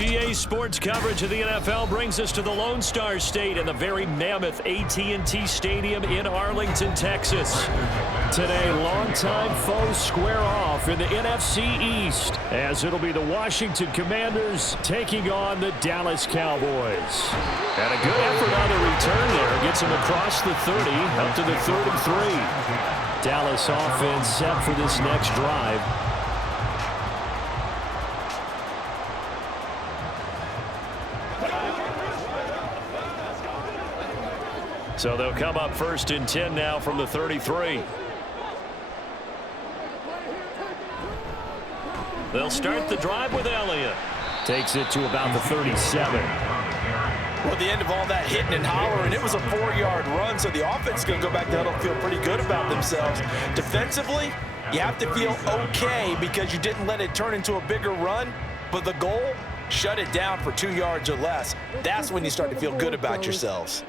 EA Sports coverage of the NFL brings us to the Lone Star State and the very mammoth AT&T Stadium in Arlington, Texas. Today, longtime foes square off in the NFC East, as it'll be the Washington Commanders taking on the Dallas Cowboys. And a good effort on the return there. Gets him across the 30, up to the 33. Dallas offense set for this next drive. So they'll come up first and 10 now from the 33. They'll start the drive with Elliott. Takes it to about the 37. Well, at the end of all that hitting and hollering, it was a 4-yard run, so the offense is going to go back to huddle and feel pretty good about themselves. Defensively, you have to feel okay because you didn't let it turn into a bigger run, but the goal, shut it down for 2 yards or less. That's when you start to feel good about yourselves.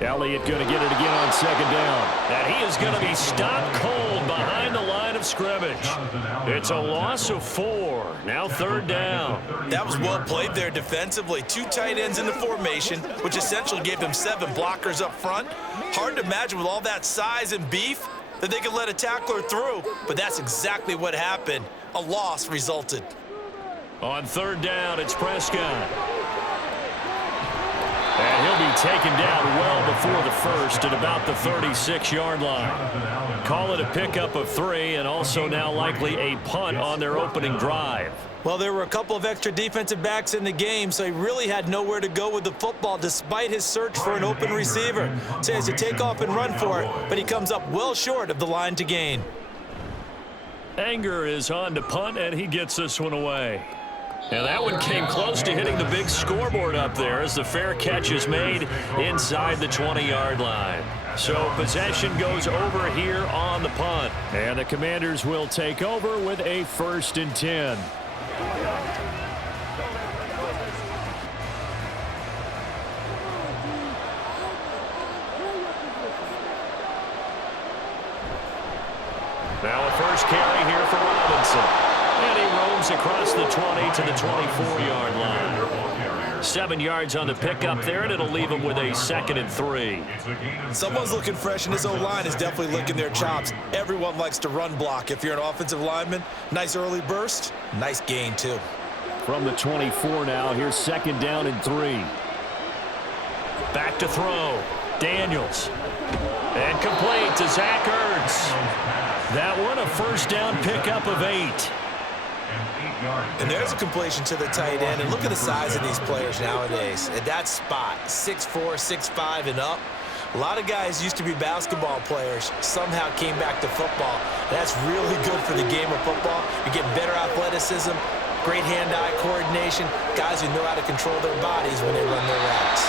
Elliott going to get it again on second down. And he is going to be stopped cold behind the line of scrimmage. It's a loss of 4. Now third down. That was well played there defensively. 2 tight ends in the formation, which essentially gave them 7 blockers up front. Hard to imagine with all that size and beef that they could let a tackler through. But that's exactly what happened. A loss resulted. On third down, it's Prescott. And he'll be taken down well before the first at about the 36-yard line. Call it a pickup of 3 and also now likely a punt on their opening drive. Well, there were a couple of extra defensive backs in the game, so he really had nowhere to go with the football despite his search for an open receiver. So he has to take off and run for it, but he comes up well short of the line to gain. Anger is on to punt, and he gets this one away. And that one came close to hitting the big scoreboard up there as the fair catch is made inside the 20-yard line. So possession goes over here on the punt. And the Commanders will take over with a 1st and 10. Now a first carry here for Robinson. And he roams across the 20 to the 24-yard line. 7 yards on the pickup there, and it'll leave him with a 2nd and 3. Someone's looking fresh, and his O-line is definitely licking their chops. Everyone likes to run block. If you're an offensive lineman, nice early burst, nice gain, too. From the 24 now, here's 2nd down and 3. Back to throw. Daniels. And complete to Zach Ertz. That one a first down pickup of 8. And there's a completion to the tight end. And look at the size of these players nowadays. At that spot, 6'4", 6'5", and up. A lot of guys used to be basketball players, somehow came back to football. That's really good for the game of football. You're getting better athleticism, great hand-eye coordination, guys who know how to control their bodies when they run their routes.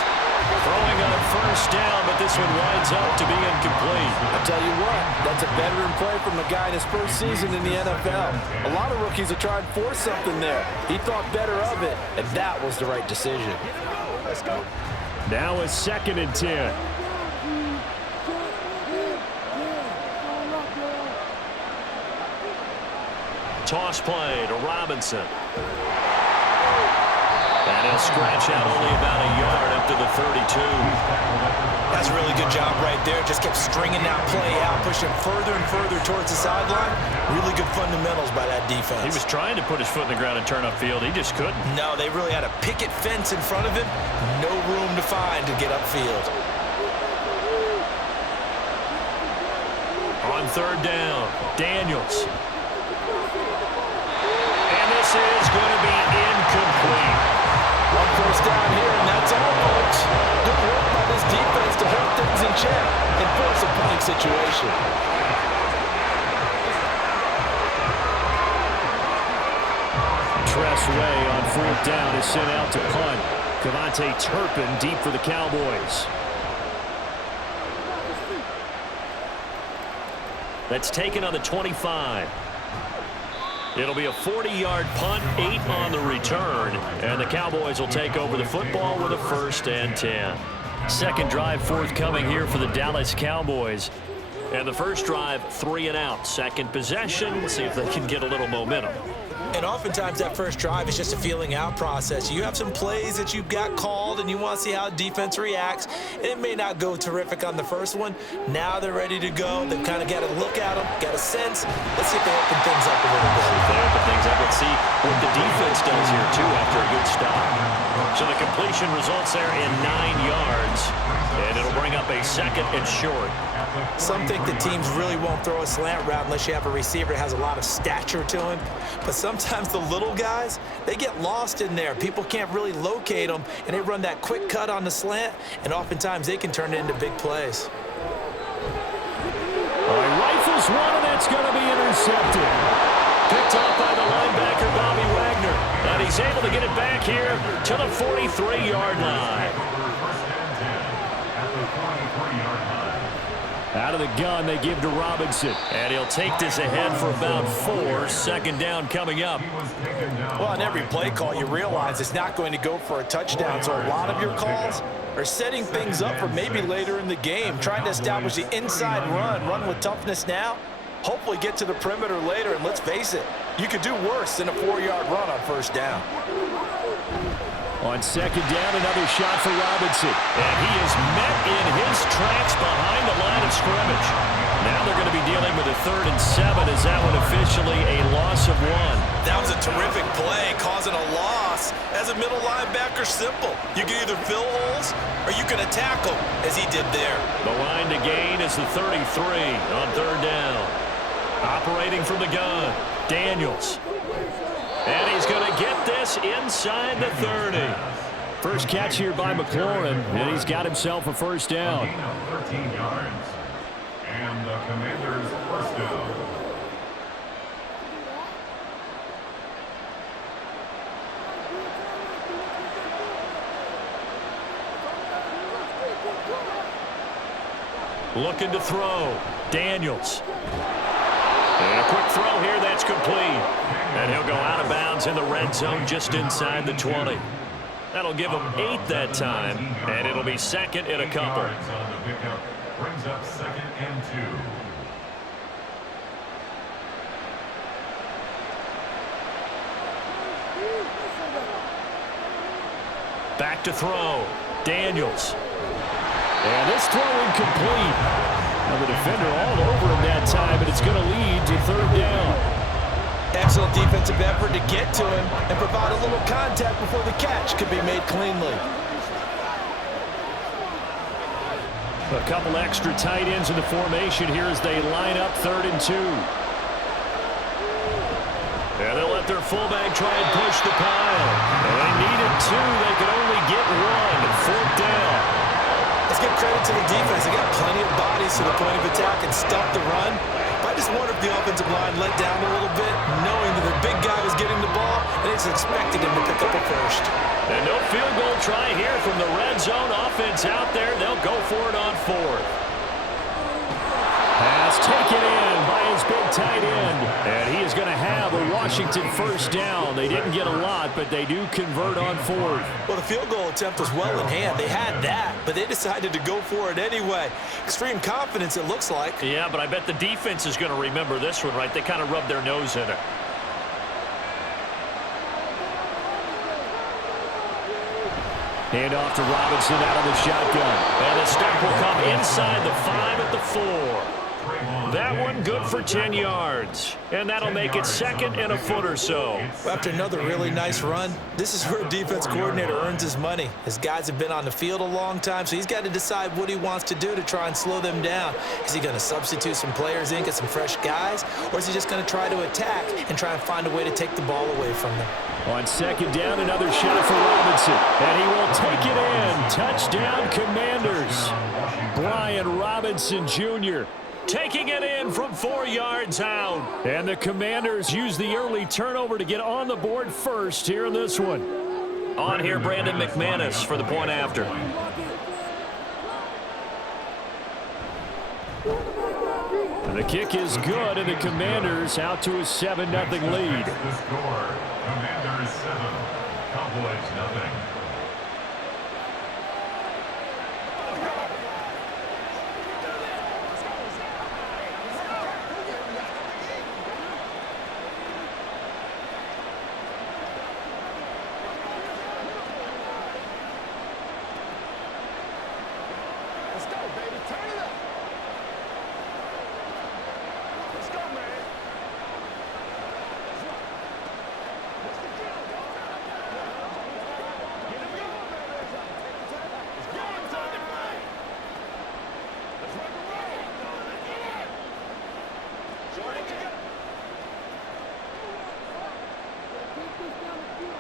Throwing on first down, but this one winds up to be incomplete. I tell you what, that's a veteran play from a guy in his first season in the NFL. A lot of rookies are trying to force something there. He thought better of it, and that was the right decision. Let's go. Now a 2nd and 10. Toss play to Robinson. And he'll scratch out only about a yard up to the 32. That's a really good job right there. Just kept stringing that play out, pushing further and further towards the sideline. Really good fundamentals by that defense. He was trying to put his foot in the ground and turn upfield. He just couldn't. No, they really had a picket fence in front of him. No room to find to get upfield. On third down, Daniels. And this is going to be incomplete. One first down here, and that's all, folks. Good work by this defense to hold things in check and force a punting situation. Tressway on 4th down is sent out to punt. Cavante Turpin deep for the Cowboys. That's taken on the 25. It'll be a 40-yard punt, 8 on the return, and the Cowboys will take over the football with a 1st and 10. Second drive forthcoming here for the Dallas Cowboys. And the first drive, 3 and out. Second possession, see if they can get a little momentum. And oftentimes that first drive is just a feeling out process. You have some plays that you've got called and you want to see how the defense reacts. It may not go terrific on the first one. Now they're ready to go. They've kind of got a look at them, got a sense. Let's see if they open things up a little bit. If they open things up, let's see what the defense does here too after a good stop. So the completion results there in 9 yards. And it'll bring up a second and short. Some think the teams really won't throw a slant route unless you have a receiver that has a lot of stature to him. But sometimes the little guys, they get lost in there. People can't really locate them, and they run that quick cut on the slant, and oftentimes they can turn it into big plays. All right, rifles one, and that's going to be intercepted. Picked off by the linebacker, Bobby Wagner. And he's able to get it back here to the 43-yard line. Out of the gun, they give to Robinson. And he'll take this ahead for about 4. Second down coming up. Well, on every play call, you realize it's not going to go for a touchdown. So a lot of your calls are setting things up for maybe later in the game, trying to establish the inside run with toughness now, hopefully get to the perimeter later. And let's face it, you could do worse than a 4-yard run on first down. On second down, another shot for Robinson. And he is met in his tracks behind the line of scrimmage. Now they're going to be dealing with a 3rd and 7. Is that one officially a loss of 1? That was a terrific play, causing a loss. As a middle linebacker, simple. You can either fill holes or you can attack them, as he did there. The line to gain is the 33 on 3rd down. Operating from the gun, Daniels. And he's going to get this inside the 30. First catch here by McLaurin, and he's got himself a first down. 13 yards, and the Commanders' first down. Looking to throw, Daniels. And a quick throw here, that's complete. And he'll go out of bounds in the red zone just inside the 20. That'll give him 8 that time, and it'll be second and a couple. Brings up 2nd and 2. Back to throw, Daniels. And this throw incomplete. Now the defender all over him that time, and it's going to lead to 3rd down. Excellent defensive effort to get to him and provide a little contact before the catch could be made cleanly. A couple extra tight ends in the formation here as they line up 3rd and 2. And they'll let their fullback try and push the pile. And they needed 2. They could only get 1. 4th down. Let's give credit to the defense. They got plenty of bodies to the point of attack and stop the run. But I just wonder if the offensive line let down a little bit, knowing that the big guy was getting the ball, and it's expected him to pick up a first. And no field goal try here from the red zone offense out there. They'll go for it on 4th. Pass taken in by his big tight end. And he is going to have a Washington first down. They didn't get a lot, but they do convert on 4th. Well, the field goal attempt was well in hand. They had that, but they decided to go for it anyway. Extreme confidence, it looks like. Yeah, but I bet the defense is going to remember this one, right? They kind of rubbed their nose in it. Hand off to Robinson out of the shotgun. And the step will come inside the 5 at the 4. That one good for 10 yards. And that'll make it 2nd and a foot or so. After another really nice run, this is where a defense coordinator earns his money. His guys have been on the field a long time, so he's got to decide what he wants to do to try and slow them down. Is he going to substitute some players in, get some fresh guys, or is he just going to try to attack and try and find a way to take the ball away from them? On second down, another shot for Robinson. And he will take it in. Touchdown, Commanders. Brian Robinson Jr. taking it in from 4 yards out. And the Commanders use the early turnover to get on the board first here in this one. On here, Brandon McManus for the point after. And the kick is good, and the Commanders out to a 7-0 lead. The score, Commanders 7, Cowboys 0.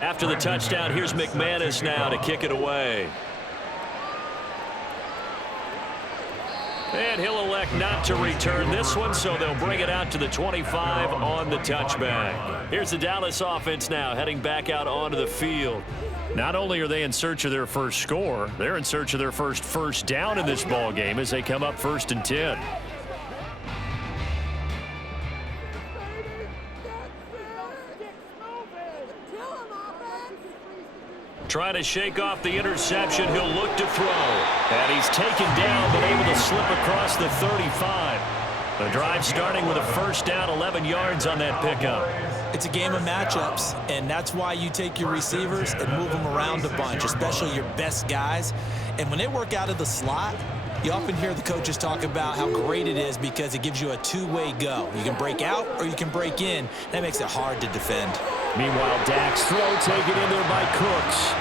After the touchdown, here's McManus now to kick it away. And he'll elect not to return this one, so they'll bring it out to the 25 on the touchback. Here's the Dallas offense now heading back out onto the field. Not only are they in search of their first score, they're in search of their first down in this ball game as they come up 1st and 10. Trying to shake off the interception. He'll look to throw. And he's taken down, but able to slip across the 35. The drive starting with a first down, 11 yards on that pickup. It's a game of matchups, and that's why you take your receivers and move them around a bunch, especially your best guys. And when they work out of the slot, you often hear the coaches talk about how great it is because it gives you a two-way go. You can break out or you can break in. That makes it hard to defend. Meanwhile, Dak's throw taken in there by Cooks.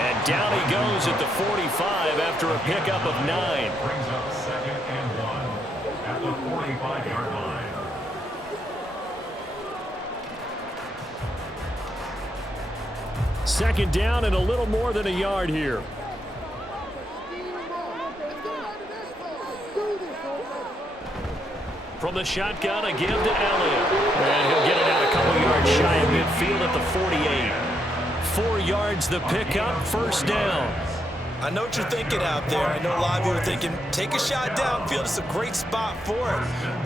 And down he goes at the 45 after a pickup of 9. Brings up 2nd and 1 at the 45-yard line. Second down and a little more than a yard here. From the shotgun, a give to Elliott. And he'll get it out a couple yards shy of midfield at the 48. 4 yards the pickup, first down. I know what you're thinking out there. I know a lot of you are thinking, take a shot downfield. It's a great spot for it.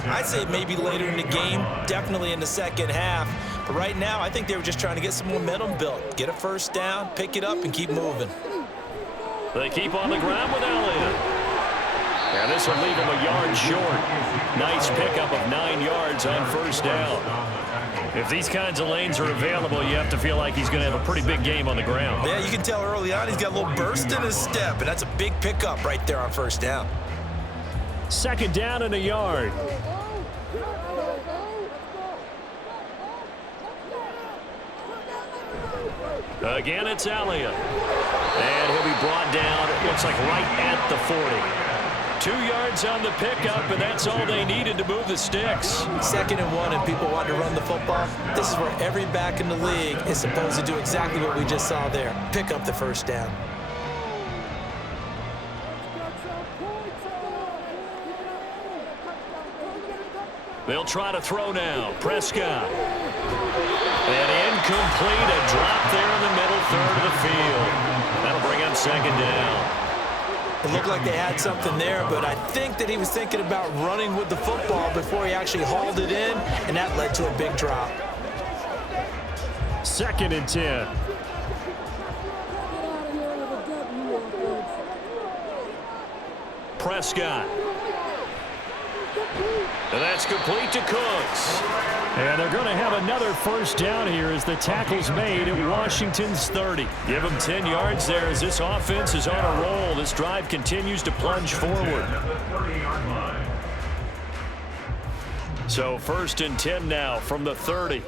I'd say maybe later in the game, definitely in the second half. But right now, I think they were just trying to get some momentum built. Get a first down, pick it up, and keep moving. They keep on the ground with Elliott. And this will leave him a yard short. Nice pickup of 9 yards on first down. If these kinds of lanes are available, you have to feel like he's going to have a pretty big game on the ground. Yeah, you can tell early on he's got a little burst in his step, and that's a big pickup right there on first down. Second down and a yard. Again, it's Elliott. And he'll be brought down, it looks like right at the 40. 2 yards on the pickup, and that's all they needed to move the sticks. 2nd and 1, and people want to run the football. This is where every back in the league is supposed to do exactly what we just saw there. Pick up the first down. They'll try to throw now. Prescott. And incomplete. A drop there in the middle third of the field. That'll bring up second down. It looked like they had something there, but I think that he was thinking about running with the football before he actually hauled it in, and that led to a big drop. 2nd and 10. Prescott. And that's complete to Cooks. And they're going to have another first down here as the tackle's made at Washington's 30. Give them 10 yards there as this offense is on a roll. This drive continues to plunge forward. So 1st and 10 now from the 30.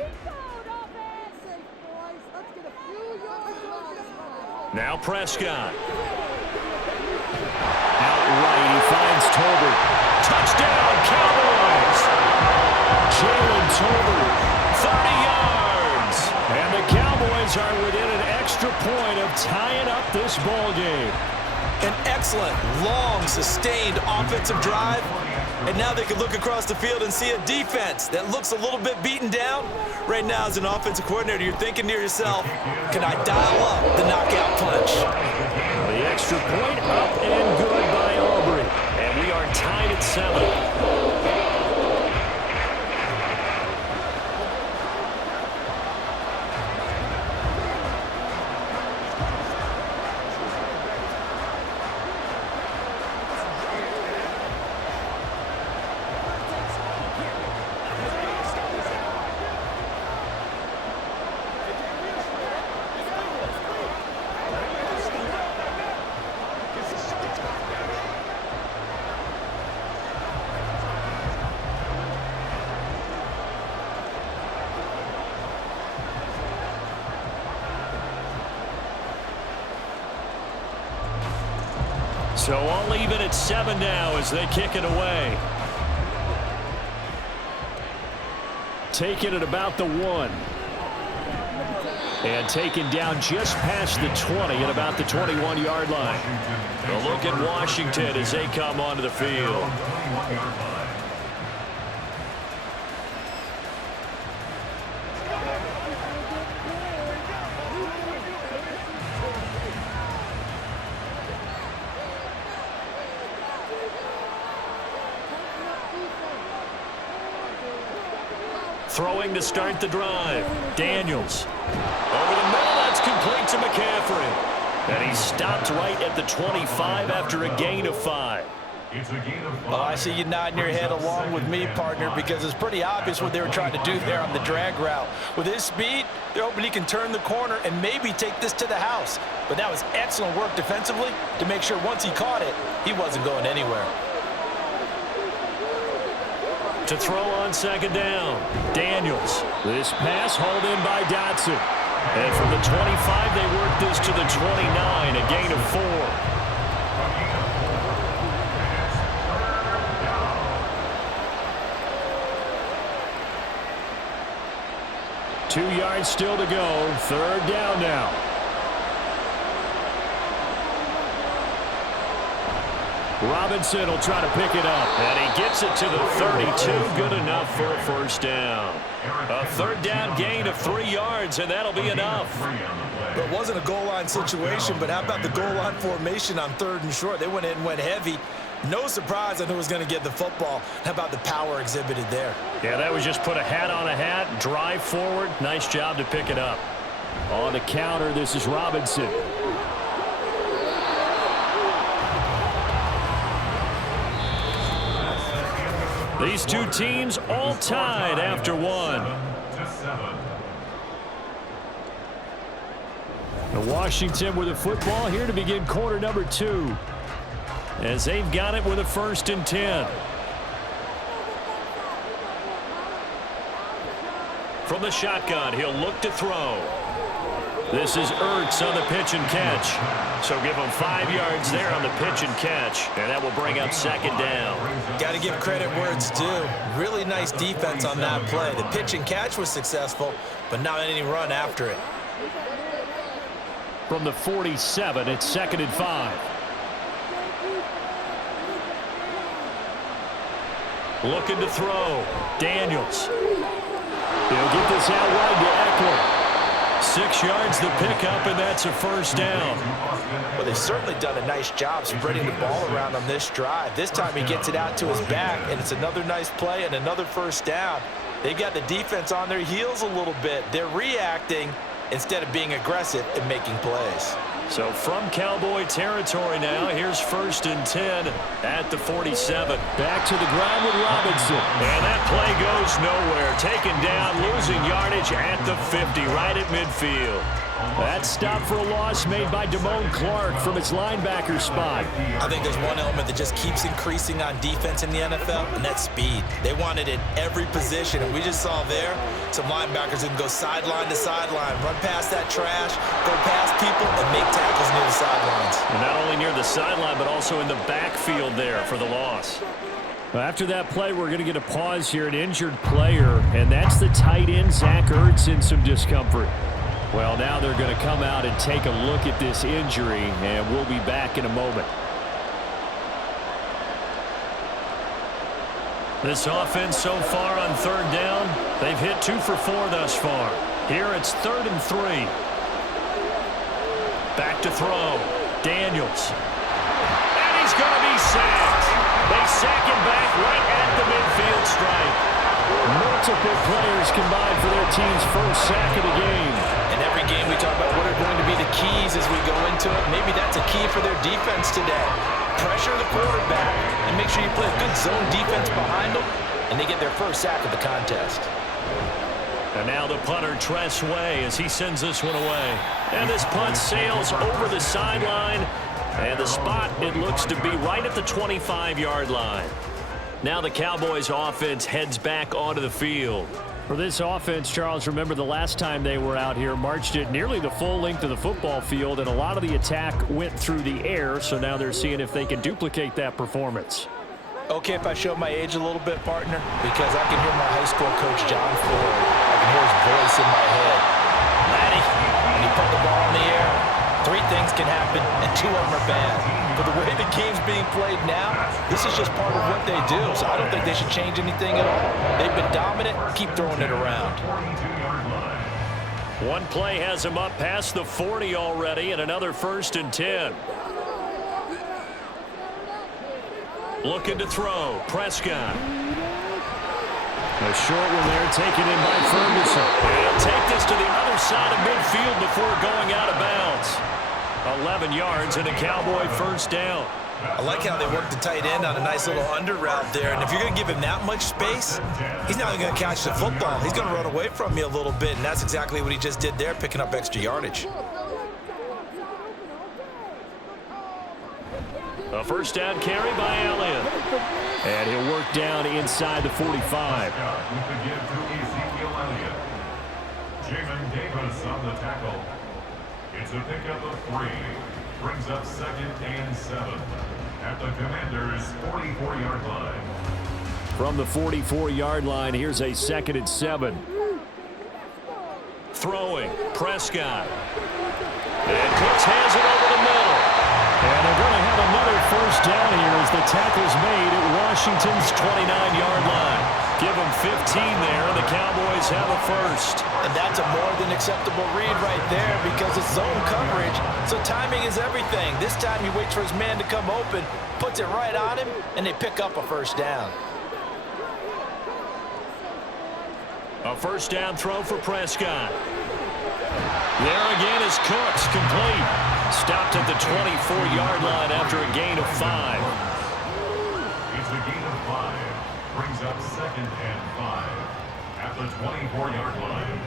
Now Prescott. Outright, he finds Tolbert. Touchdown, Cowboys! Jalen Tolbert, 30 yards. And the Cowboys are within an extra point of tying up this ball game. An excellent, long, sustained offensive drive. And now they can look across the field and see a defense that looks a little bit beaten down. Right now, as an offensive coordinator, you're thinking to yourself, can I dial up the knockout punch? The extra point up and good by Aubrey. And we are tied at 7. So all even at 7 now as they kick it away. Take it at about the 1. And taken down just past the 20 at about the 21-yard line. A look at Washington as they come onto the field. Throwing to start the drive. Daniels. Over the middle, that's complete to McCaffrey. And he stopped right at the 25 after a gain of 5. Oh, I see you nodding your head along with me, partner, because it's pretty obvious what they were trying to do there on the drag route. With his speed, they're hoping he can turn the corner and maybe take this to the house. But that was excellent work defensively to make sure once he caught it, he wasn't going anywhere. To throw on second down, Daniels. This pass hauled in by Dotson. And from the 25, they work this to the 29, a gain of 4. 2 yards still to go. Third down now. Robinson will try to pick it up. And he gets it to the 32. Good enough for a first down. A third down gain of 3 yards, and that'll be enough. It wasn't a goal line situation, but how about the goal line formation on 3rd and short? They went in and went heavy. No surprise on who was going to get the football. How about the power exhibited there? Yeah, that was just put a hat on a hat, drive forward. Nice job to pick it up. On the counter, this is Robinson. These two teams all tied after 1. Washington with the football here to begin quarter number 2. As they've got it with a 1st and 10. From the shotgun, he'll look to throw. This is Ertz on the pitch and catch. So give him 5 yards there on the pitch and catch. And that will bring up second down. Got to give credit where it's due. Really nice defense on that play. The pitch and catch was successful, but not any run after it. From the 47, it's 2nd and 5. Looking to throw. Daniels. He'll get this out wide to Eckler. 6 yards the pickup, and that's a first down. Well, they've certainly done a nice job spreading the ball around on this drive. This time he gets it out to his back, and it's another nice play and another first down. They've got the defense on their heels a little bit. They're reacting instead of being aggressive and making plays. So from Cowboy territory now, here's 1st and 10 at the 47. Back to the ground with Robinson. And that play goes nowhere. Taken down, losing yardage at the 50, right at midfield. That stop for a loss made by Damone Clark from his linebacker spot. I think there's one element that just keeps increasing on defense in the NFL, and that's speed. They want it in every position, and we just saw there some linebackers who can go sideline to sideline, run past that trash, go past people, and make tackles near the sidelines. And not only near the sideline, but also in the backfield there for the loss. After that play, we're going to get a pause here, an injured player, and that's the tight end, Zach Ertz, in some discomfort. Well, now they're going to come out and take a look at this injury, and we'll be back in a moment. This offense so far on 3rd down, they've hit 2 for 4 thus far. Here it's 3rd and 3. Back to throw. Daniels. And he's going to be sacked. They sack him back right at the midfield stripe. Multiple players combined for their team's first sack of the game. In every game we talk about what are going to be the keys as we go into it. Maybe that's a key for their defense today. Pressure the quarterback and make sure you play a good zone defense behind them, and they get their first sack of the contest. And now the punter, Tress Way, as he sends this one away. And this punt sails over the sideline. And the spot, it looks to be right at the 25-yard line. Now the Cowboys offense heads back onto the field. For this offense, Charles, remember the last time they were out here, marched it nearly the full length of the football field, and a lot of the attack went through the air, so now they're seeing if they can duplicate that performance. Okay, if I show my age a little bit, partner, because I can hear my high school coach, John Ford. I can hear his voice in my head. things can happen, and 2 of them are bad. But the way the game's being played now, this is just part of what they do. So I don't think they should change anything at all. They've been dominant. Keep throwing it around. One play has him up past the 40 already, and another 1st and 10. Looking to throw. Prescott. A short one there, taken in by Ferguson. He'll take this to the other side of midfield before going out of bounds. 11 yards and a Cowboy 1st down. I like how they work the tight end on a nice little under route there. And if you're going to give him that much space, he's not going to catch the football. He's going to run away from you a little bit, and that's exactly what he just did there, picking up extra yardage. A 1st down carry by Elliott. And he'll work down inside the 45. Jamin Davis on the tackle. It's a pickup of 3. Brings up 2nd and 7 at the Commanders' 44-yard line. From the 44-yard line, here's a 2nd and 7. Throwing. Prescott. And Cooks hands it over the middle. And they're going to have another 1st down here as the tackle's made at Washington's 29-yard line. Give them 15 there, and the Cowboys have a 1st. And that's a more than acceptable read right there because it's zone coverage, so timing is everything. This time he waits for his man to come open, puts it right on him, and they pick up a 1st down. A 1st down throw for Prescott. There again is Cooks, complete. Stopped at the 24-yard line after a gain of 5. It's a gain of 5. Brings up 2nd and 5 at the 24-yard line.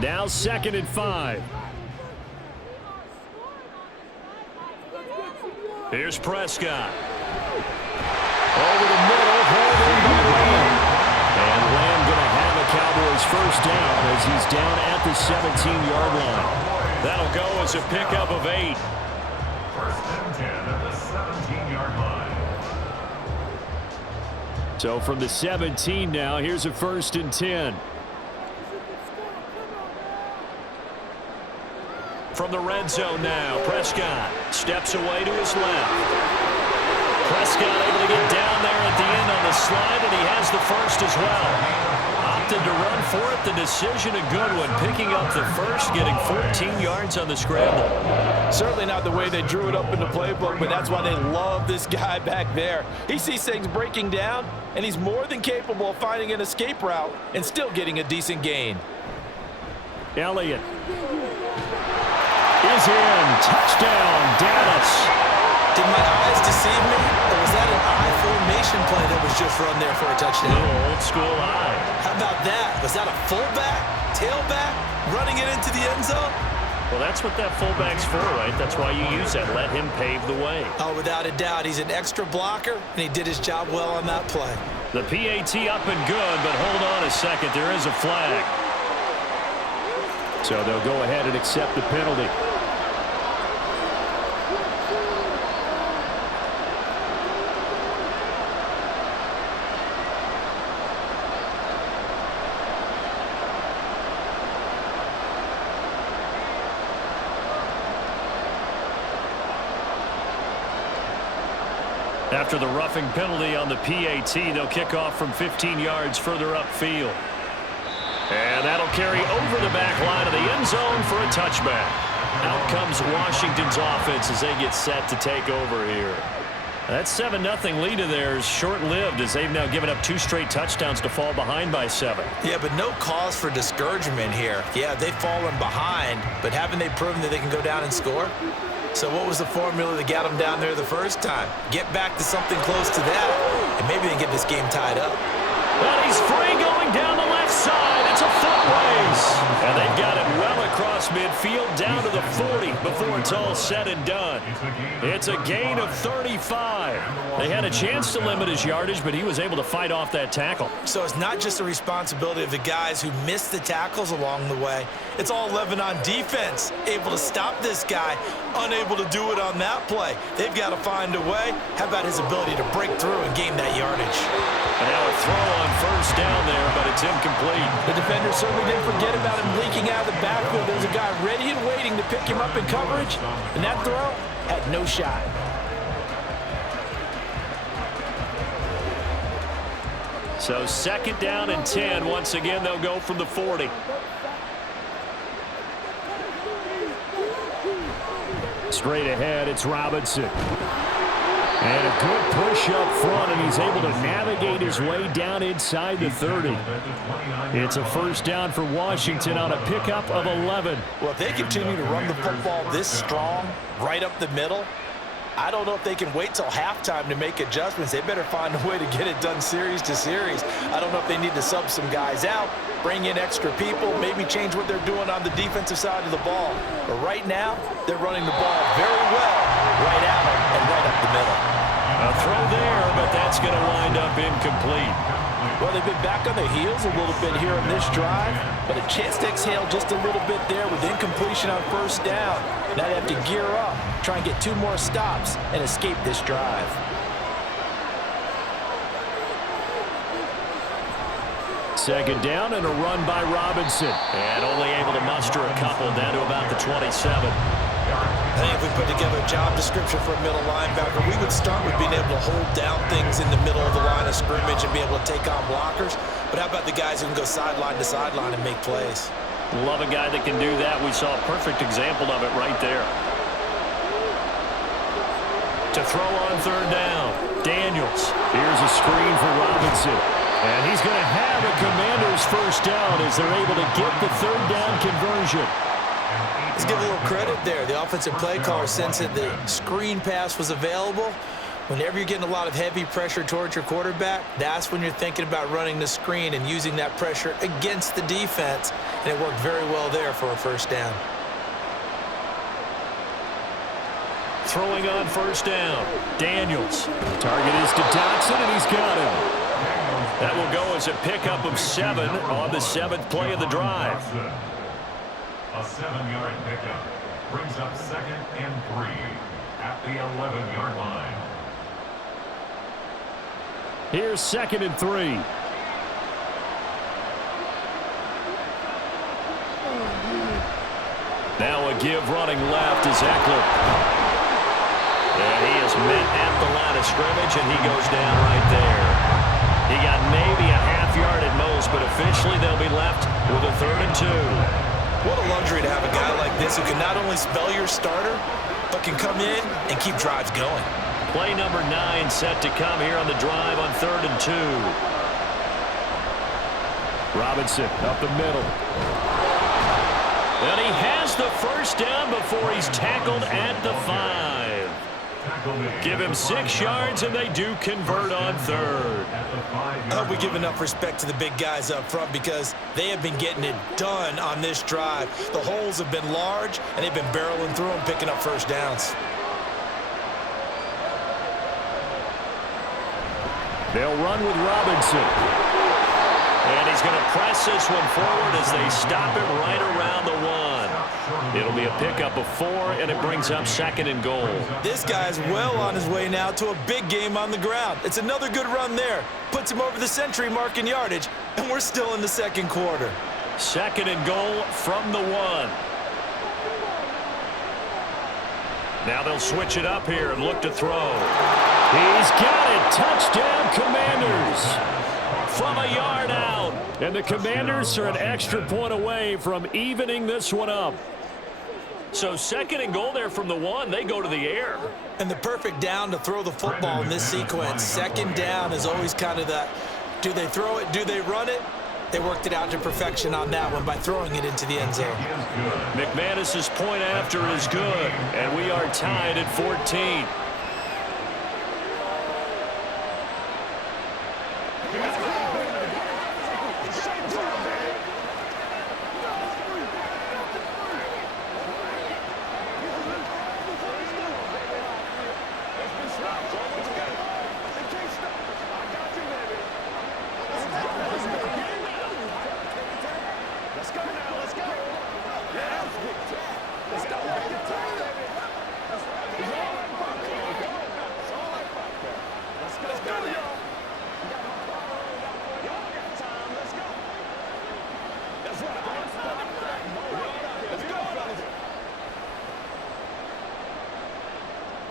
Now 2nd and 5. Here's Prescott. Over the middle, hauled in by Lamb. And Lamb going to have a Cowboys 1st down as he's down at the 17-yard line. That'll go as a pickup of 8. 1st and 10 at the 17-yard line. So from the 17 now, here's a 1st and 10. From the red zone now, Prescott steps away to his left. Prescott able to get down there at the end on the slide, and he has the 1st as well. Opted to run for it. The decision a good one, picking up the 1st, getting 14 yards on the scramble. Certainly not the way they drew it up in the playbook, but that's why they love this guy back there. He sees things breaking down, and he's more than capable of finding an escape route and still getting a decent gain. Elliott is in. Touchdown, Dallas. Did my eyes deceive me, or was that an I formation play that was just run there for a touchdown? Little old school eye. How about that? Was that a fullback, tailback, running it into the end zone? Well, that's what that fullback's for, right? That's why you use that. Let him pave the way. Oh, without a doubt. He's an extra blocker, and he did his job well on that play. The PAT up and good, but hold on a second. There is a flag. So they'll go ahead and accept the penalty. After the roughing penalty on the PAT, they'll kick off from 15 yards further upfield. And that'll carry over the back line of the end zone for a touchback. Out comes Washington's offense as they get set to take over here. That 7-0 lead of theirs short-lived as they've now given up 2 straight touchdowns to fall behind by 7. Yeah, but no cause for discouragement here. Yeah, they've fallen behind, but haven't they proven that they can go down and score? So what was the formula that got them down there the first time? Get back to something close to that, and maybe they get this game tied up. And he's free going down the left side. It's a foot race. And they've got it well across midfield down to the 40 before it's all said and done. It's a gain of 35. They had a chance to limit his yardage, but he was able to fight off that tackle. So it's not just the responsibility of the guys who missed the tackles along the way. It's all 11 on defense, able to stop this guy, unable to do it on that play. They've got to find a way. How about his ability to break through and gain that yardage? And now a throw on 1st down there, but it's incomplete. The defender certainly didn't forget about him leaking out of the backfield. There's a guy ready and waiting to pick him up in coverage, and that throw had no shot. So 2nd down and 10. Once again, they'll go from the 40. Straight ahead, it's Robinson. And a good push up front, and he's able to navigate his way down inside the 30. It's a 1st down for Washington on a pickup of 11. Well, if they continue to run the football this strong, right up the middle, I don't know if they can wait till halftime to make adjustments. They better find a way to get it done series to series. I don't know if they need to sub some guys out, bring in extra people, maybe change what they're doing on the defensive side of the ball. But right now, they're running the ball very well right at them and right up the middle. A throw there, but that's going to wind up incomplete. Well, they've been back on their heels a little bit here on this drive, but a chance to exhale just a little bit there with incompletion on 1st down. Now they have to gear up, try and get 2 more stops, and escape this drive. Second down and a run by Robinson. And only able to muster a couple down to about the 27. I think if we put together a job description for a middle linebacker, we would start with being able to hold down things in the middle of the line of scrimmage and be able to take on blockers. But how about the guys who can go sideline to sideline and make plays? Love a guy that can do that. We saw a perfect example of it right there. To throw on 3rd down, Daniels. Here's a screen for Robinson. And he's going to have a Commanders 1st down as they're able to get the 3rd down conversion. Let's give a little credit there. The offensive play caller sensed that the screen pass was available. Whenever you're getting a lot of heavy pressure towards your quarterback, that's when you're thinking about running the screen and using that pressure against the defense. And it worked very well there for a 1st down. Throwing on 1st down, Daniels. Target is to Dotson, and he's got him. That will go as a pickup of 7 on the 7th play of the drive. A 7-yard pickup brings up 2nd and 3 at the 11-yard line. Here's 2nd and 3. Now a give running left is Eckler. And he is met at the line of scrimmage, and he goes down right there. He got maybe a half yard at most, but officially they'll be left with a 3rd and 2. What a luxury to have a guy like this who can not only spell your starter, but can come in and keep drives going. Play number 9 set to come here on the drive on 3rd and 2. Robinson up the middle. And he has the 1st down before he's tackled at the 5. Give him 6 yards, and they do convert on 3rd. I hope we give enough respect to the big guys up front because they have been getting it done on this drive. The holes have been large, and they've been barreling through them, picking up 1st downs. They'll run with Robinson. And he's going to press this one forward as they stop it right around the 1. It'll be a pickup of 4, and it brings up 2nd and goal. This guy's well on his way now to a big game on the ground. It's another good run there. Puts him over the century mark in yardage, and we're still in the 2nd quarter. 2nd and goal from the 1. Now they'll switch it up here and look to throw. He's got it. Touchdown, Commanders. From a yard out. And the Commanders are an extra point away from evening this one up. So 2nd and goal there from the 1. They go to the air. And the perfect down to throw the football in this sequence. 2nd down is always kind of that, do they throw it, do they run it? They worked it out to perfection on that one by throwing it into the end zone. McManus's point after is good. And we are tied at 14.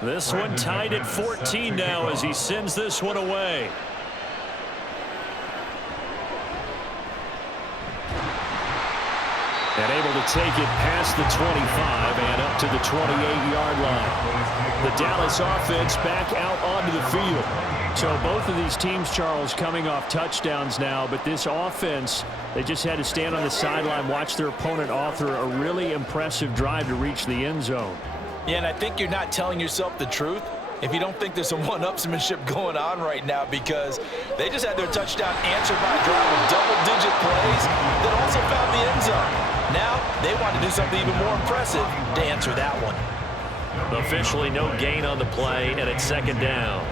This one tied at 14 now as he sends this one away. And able to take it past the 25 and up to the 28-yard line. The Dallas offense back out onto the field. So both of these teams, Charles, coming off touchdowns now, but this offense, they just had to stand on the sideline, watch their opponent author a really impressive drive to reach the end zone. Yeah, and I think you're not telling yourself the truth if you don't think there's some one-upsmanship going on right now, because they just had their touchdown answered by a drive of double-digit plays that also found the end zone. Now they want to do something even more impressive to answer that one. Officially no gain on the play, and it's second down.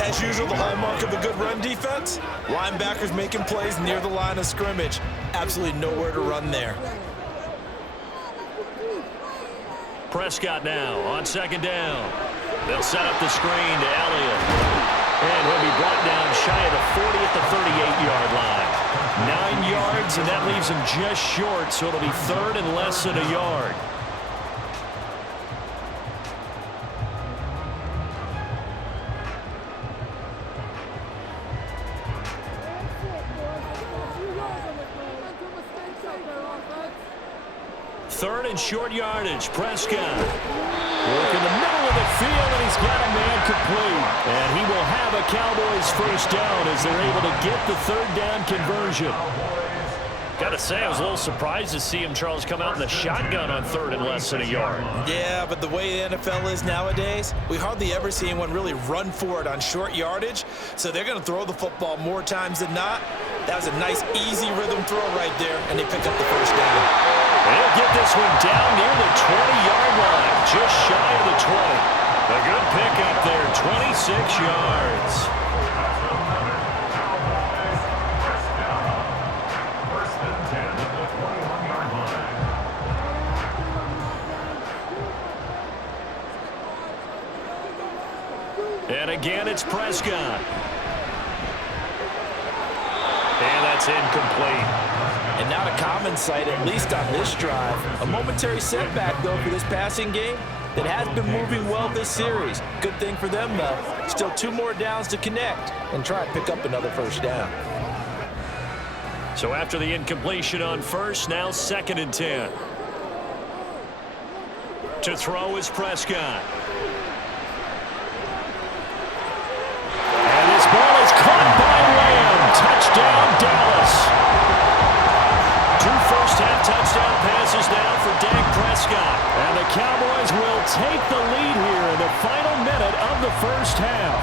As usual, the hallmark of a good run defense, linebackers making plays near the line of scrimmage. Absolutely nowhere to run there. Prescott now on second down. They'll set up the screen to Elliott. And he'll be brought down shy of the 40 at the 38-yard line. 9 yards, and that leaves him just short, so it'll be third and less than a yard. Third and short yardage. Prescott work in the middle of the field, and he's got a man complete. And he will have a Cowboys first down as they're able to get the third down conversion. Got to say, I was a little surprised to see him, Charles, come out in the shotgun on third and less than a yard. Yeah, but the way the NFL is nowadays, we hardly ever see anyone really run for it on short yardage. So they're going to throw the football more times than not. That was a nice, easy rhythm throw right there, and they pick up the first down. They'll get this one down near the 20-yard line, just shy of the 20. A good pickup there, 26 yards. And again, it's Prescott. And that's incomplete. And not a common sight, at least on this drive. A momentary setback, though, for this passing game that has been moving well this series. Good thing for them, though. Still 2 more downs to connect and try and pick up another first down. So after the incompletion on first, now second and 10. To throw is Prescott. And this ball is caught by Lamb. Touchdown, Dallas. 2 first-half touchdown passes now for Dak Prescott. And the Cowboys will take the lead here in the final minute of the first half.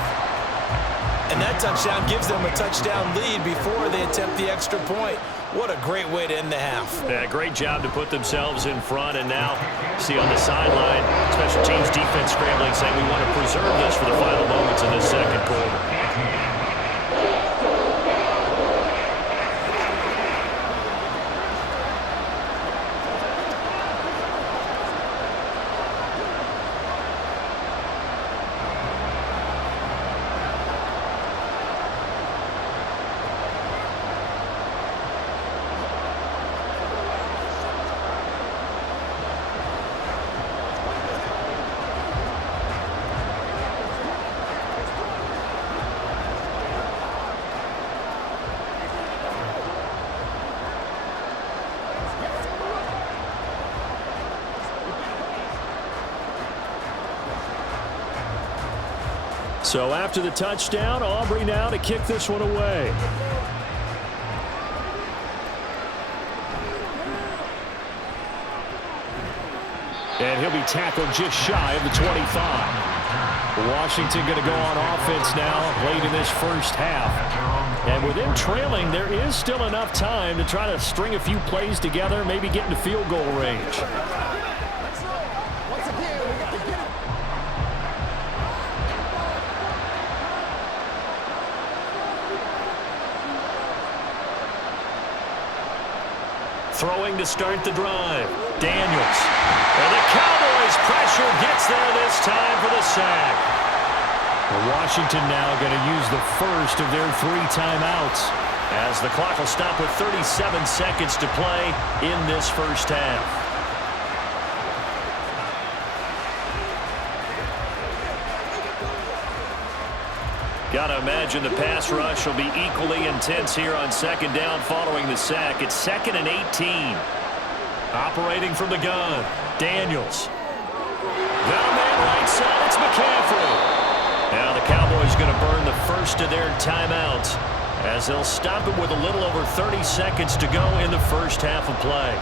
And that touchdown gives them a touchdown lead before they attempt the extra point. What a great way to end the half. Yeah, great job to put themselves in front. And now, see on the sideline, special teams defense scrambling, saying we want to preserve this for the final moments in this second quarter. So after the touchdown, Aubrey now to kick this one away. And he'll be tackled just shy of the 25. Washington going to go on offense now late in this first half. And with them trailing, there is still enough time to try to string a few plays together, maybe get into field goal range. Throwing to start the drive. Daniels. And the Cowboys pressure gets there this time for the sack. Washington now going to use the first of their 3 timeouts as the clock will stop with 37 seconds to play in this first half. imagine the pass rush will be equally intense here on second down following the sack. It's 2nd and 18. Operating from the gun, Daniels. Got a man right side, it's McCaffrey. Now the Cowboys going to burn the first of their timeouts as they'll stop it with a little over 30 seconds to go in the first half of play.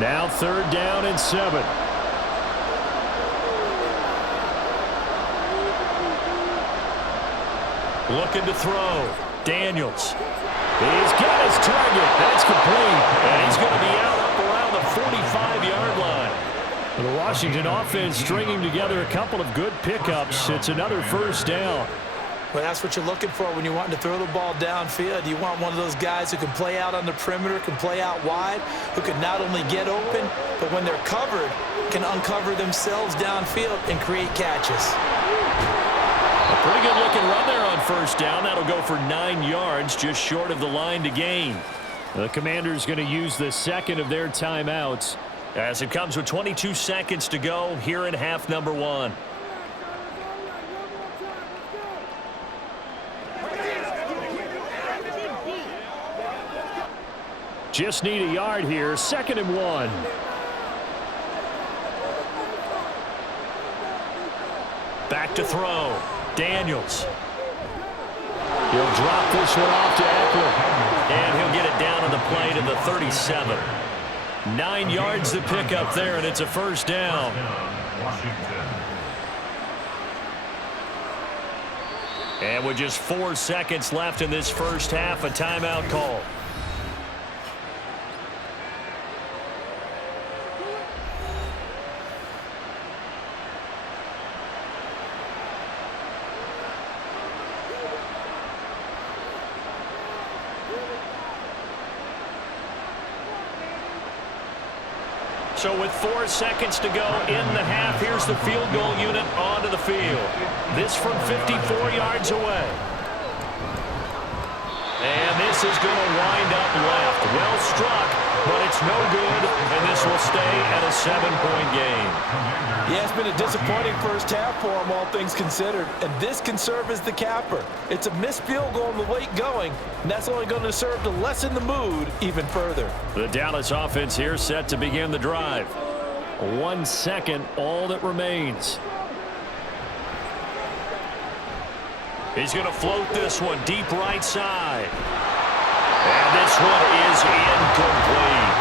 Now 3rd down and 7. Looking to throw. Daniels. He's got his target. That's complete. And he's going to be out up around the 45-yard line. The Washington offense stringing together a couple of good pickups. It's another first down. Well, that's what you're looking for when you're wanting to throw the ball downfield. You want one of those guys who can play out on the perimeter, can play out wide, who can not only get open, but when they're covered, can uncover themselves downfield and create catches. A pretty good looking run there on first down. That'll go for 9 yards, just short of the line to gain. The Commanders going to use the second of their timeouts as it comes with 22 seconds to go here in half number 1. Just need a yard here. 2nd and 1. Back to throw. Daniels. He'll drop this one off to Eckler. And he'll get it down on the play to the 37. 9 yards to pick up there, and it's a first down. And with just 4 seconds left in this first half, a timeout call. So with 4 seconds to go in the half, here's the field goal unit onto the field. This from 54 yards away. And this is going to wind up left. Well struck, but it's no good, and this will stay at a 7-point game. Yeah, it's been a disappointing first half for them, all things considered. And this can serve as the capper. It's a missed field goal in the late going, and that's only going to serve to lessen the mood even further. The Dallas offense here set to begin the drive. 1 second, all that remains. He's going to float this one deep right side. And this one is incomplete.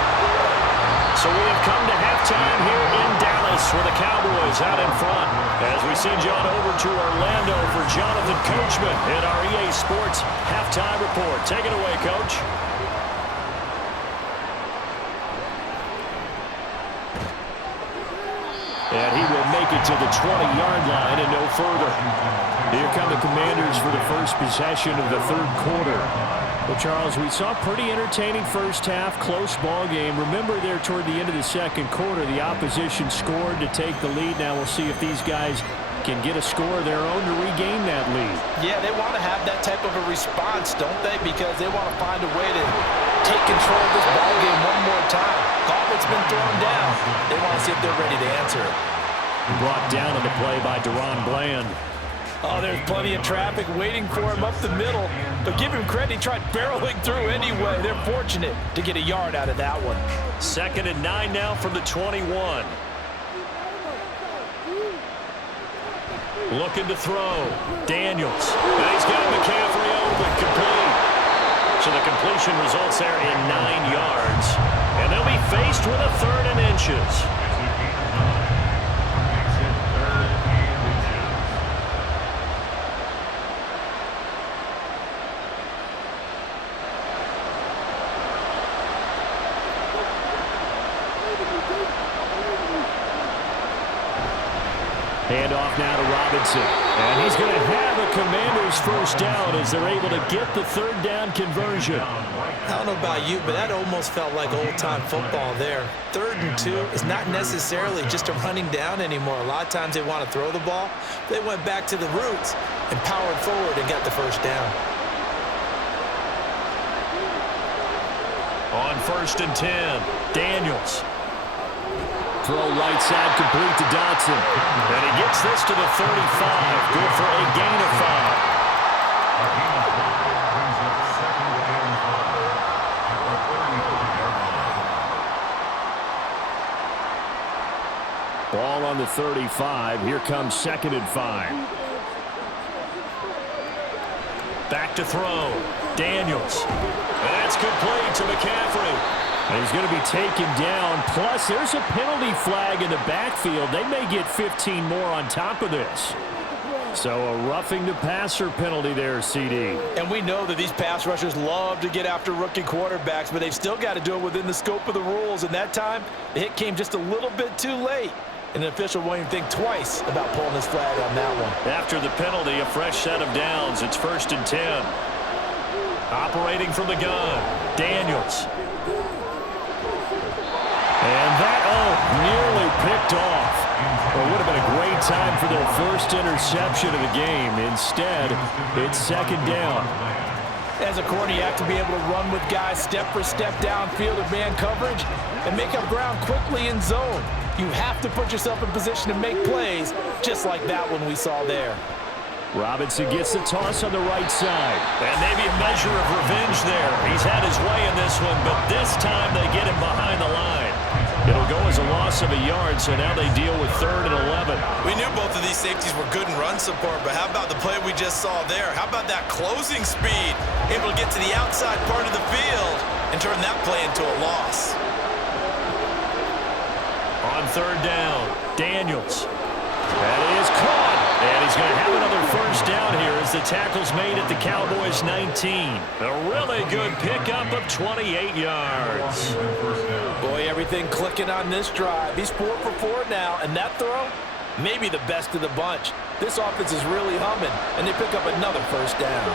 So we have come to halftime here in Dallas with the Cowboys out in front. As we send you on over to Orlando for Jonathan Coachman in our EA Sports Halftime Report. Take it away, Coach. And he will make it to the 20-yard line and no further. Here come the Commanders for the first possession of the third quarter. Well, Charles, we saw a pretty entertaining first half, close ball game. Remember there toward the end of the second quarter, the opposition scored to take the lead. Now we'll see if these guys can get a score of their own to regain that lead. Yeah, they want to have that type of a response, don't they? Because they want to find a way to take control of this ball game one more time. Gauntlet's been thrown down. They want to see if they're ready to answer it. Brought down on the play by Deron Bland. Oh, there's plenty of traffic waiting for him up the middle. But give him credit, he tried barreling through anyway. They're fortunate to get a yard out of that one. 2nd and 9 now from the 21. Looking to throw. Daniels. And he's got McCaffrey open, complete. So the completion results there in 9 yards. And they'll be faced with a 3rd and inches. Handoff now to Robinson. And he's going to have a Commanders first down as they're able to get the 3rd down conversion. I don't know about you, but that almost felt like old-time football there. 3rd and 2 is not necessarily just a running down anymore. A lot of times they want to throw the ball. They went back to the roots and powered forward and got the first down. On 1st and 10, Daniels. Throw right side complete to Dotson. And he gets this to the 35. Good for a gain of 5. Ball on the 35. Here comes 2nd and 5. Back to throw. Daniels. And that's complete to McCaffrey. And he's going to be taken down. Plus, there's a penalty flag in the backfield. They may get 15 more on top of this. So a roughing the passer penalty there, CD. And we know that these pass rushers love to get after rookie quarterbacks, but they've still got to do it within the scope of the rules. And that time, the hit came just a little bit too late. And the official won't even think twice about pulling his flag on that one. After the penalty, a fresh set of downs. It's 1st and 10. Operating from the gun, Daniels. And that, nearly picked off. Well, it would have been a great time for their first interception of the game. Instead, it's 2nd down. As a corner, you have to be able to run with guys step for step downfield of man coverage and make up ground quickly in zone. You have to put yourself in position to make plays, just like that one we saw there. Robinson gets the toss on the right side. And maybe a measure of revenge there. He's had his way in this one, but this time they get him behind the line. It'll go as a loss of a yard, so now they deal with 3rd and 11. We knew both of these safeties were good in run support, but how about the play we just saw there? How about that closing speed? Able to get to the outside part of the field and turn that play into a loss. On 3rd down, Daniels. That is caught. And he's going to have another 1st down here as the tackle's made at the Cowboys 19. A really good pickup of 28 yards. Boy, everything clicking on this drive. He's 4 for 4 now, and that throw, maybe the best of the bunch. This offense is really humming, and they pick up another 1st down.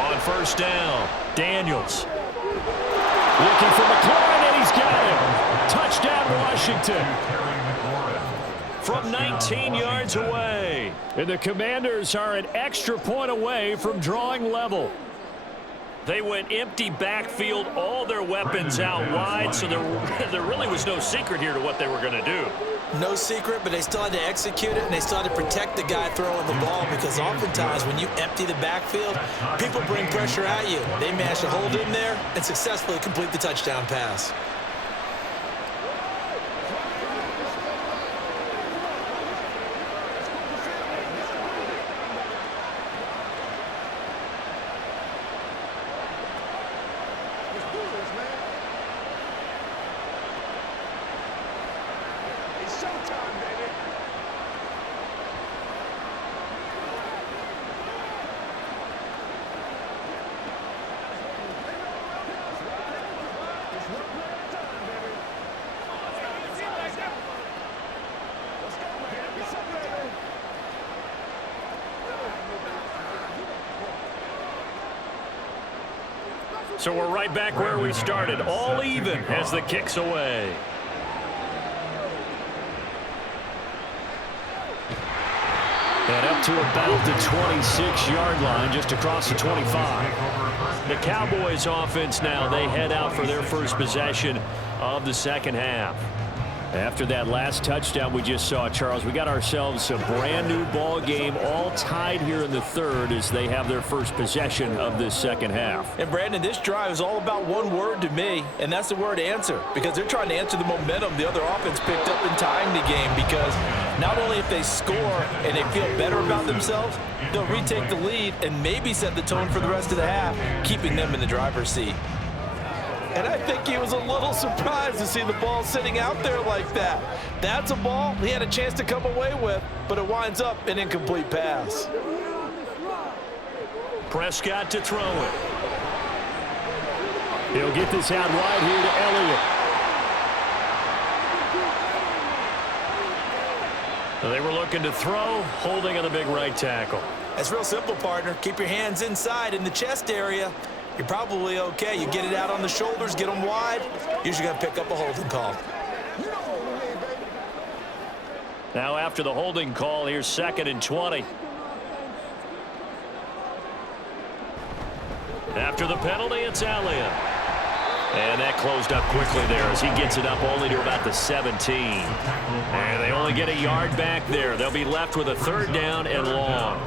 On 1st down, Daniels. Looking for McLaurin, and he's got him. Touchdown, Washington. From 19 yards away. And the Commanders are an extra point away from drawing level. They went empty backfield, all their weapons out wide, so there really was no secret here to what they were going to do. No secret, but they still had to execute it, and they still had to protect the guy throwing the ball, because oftentimes when you empty the backfield, people bring pressure at you. They managed to hold in there and successfully complete the touchdown pass. So we're right back where we started, all even as the kick's away. And up to about the 26-yard line, just across the 25. The Cowboys offense now, they head out for their first possession of the 2nd half. After that last touchdown we just saw, Charles, we got ourselves a brand new ball game, all tied here in the 3rd as they have their first possession of this 2nd half. And Brandon, this drive is all about one word to me, and that's the word answer, because they're trying to answer the momentum the other offense picked up in tying the game, because not only if they score and they feel better about themselves, they'll retake the lead and maybe set the tone for the rest of the half, keeping them in the driver's seat. And I think he was a little surprised to see the ball sitting out there like that. That's a ball he had a chance to come away with, but it winds up an incomplete pass. Prescott to throw it. He'll get this out wide here to Elliott. They were looking to throw, holding on the big right tackle. That's real simple, partner. Keep your hands inside in the chest area. You're probably okay. You get it out on the shoulders, get them wide. Usually going to pick up a holding call. Now after the holding call, here's 2nd and 20. After the penalty, it's Elliott. And that closed up quickly there as he gets it up only to about the 17. And they only get a yard back there. They'll be left with a 3rd down and long.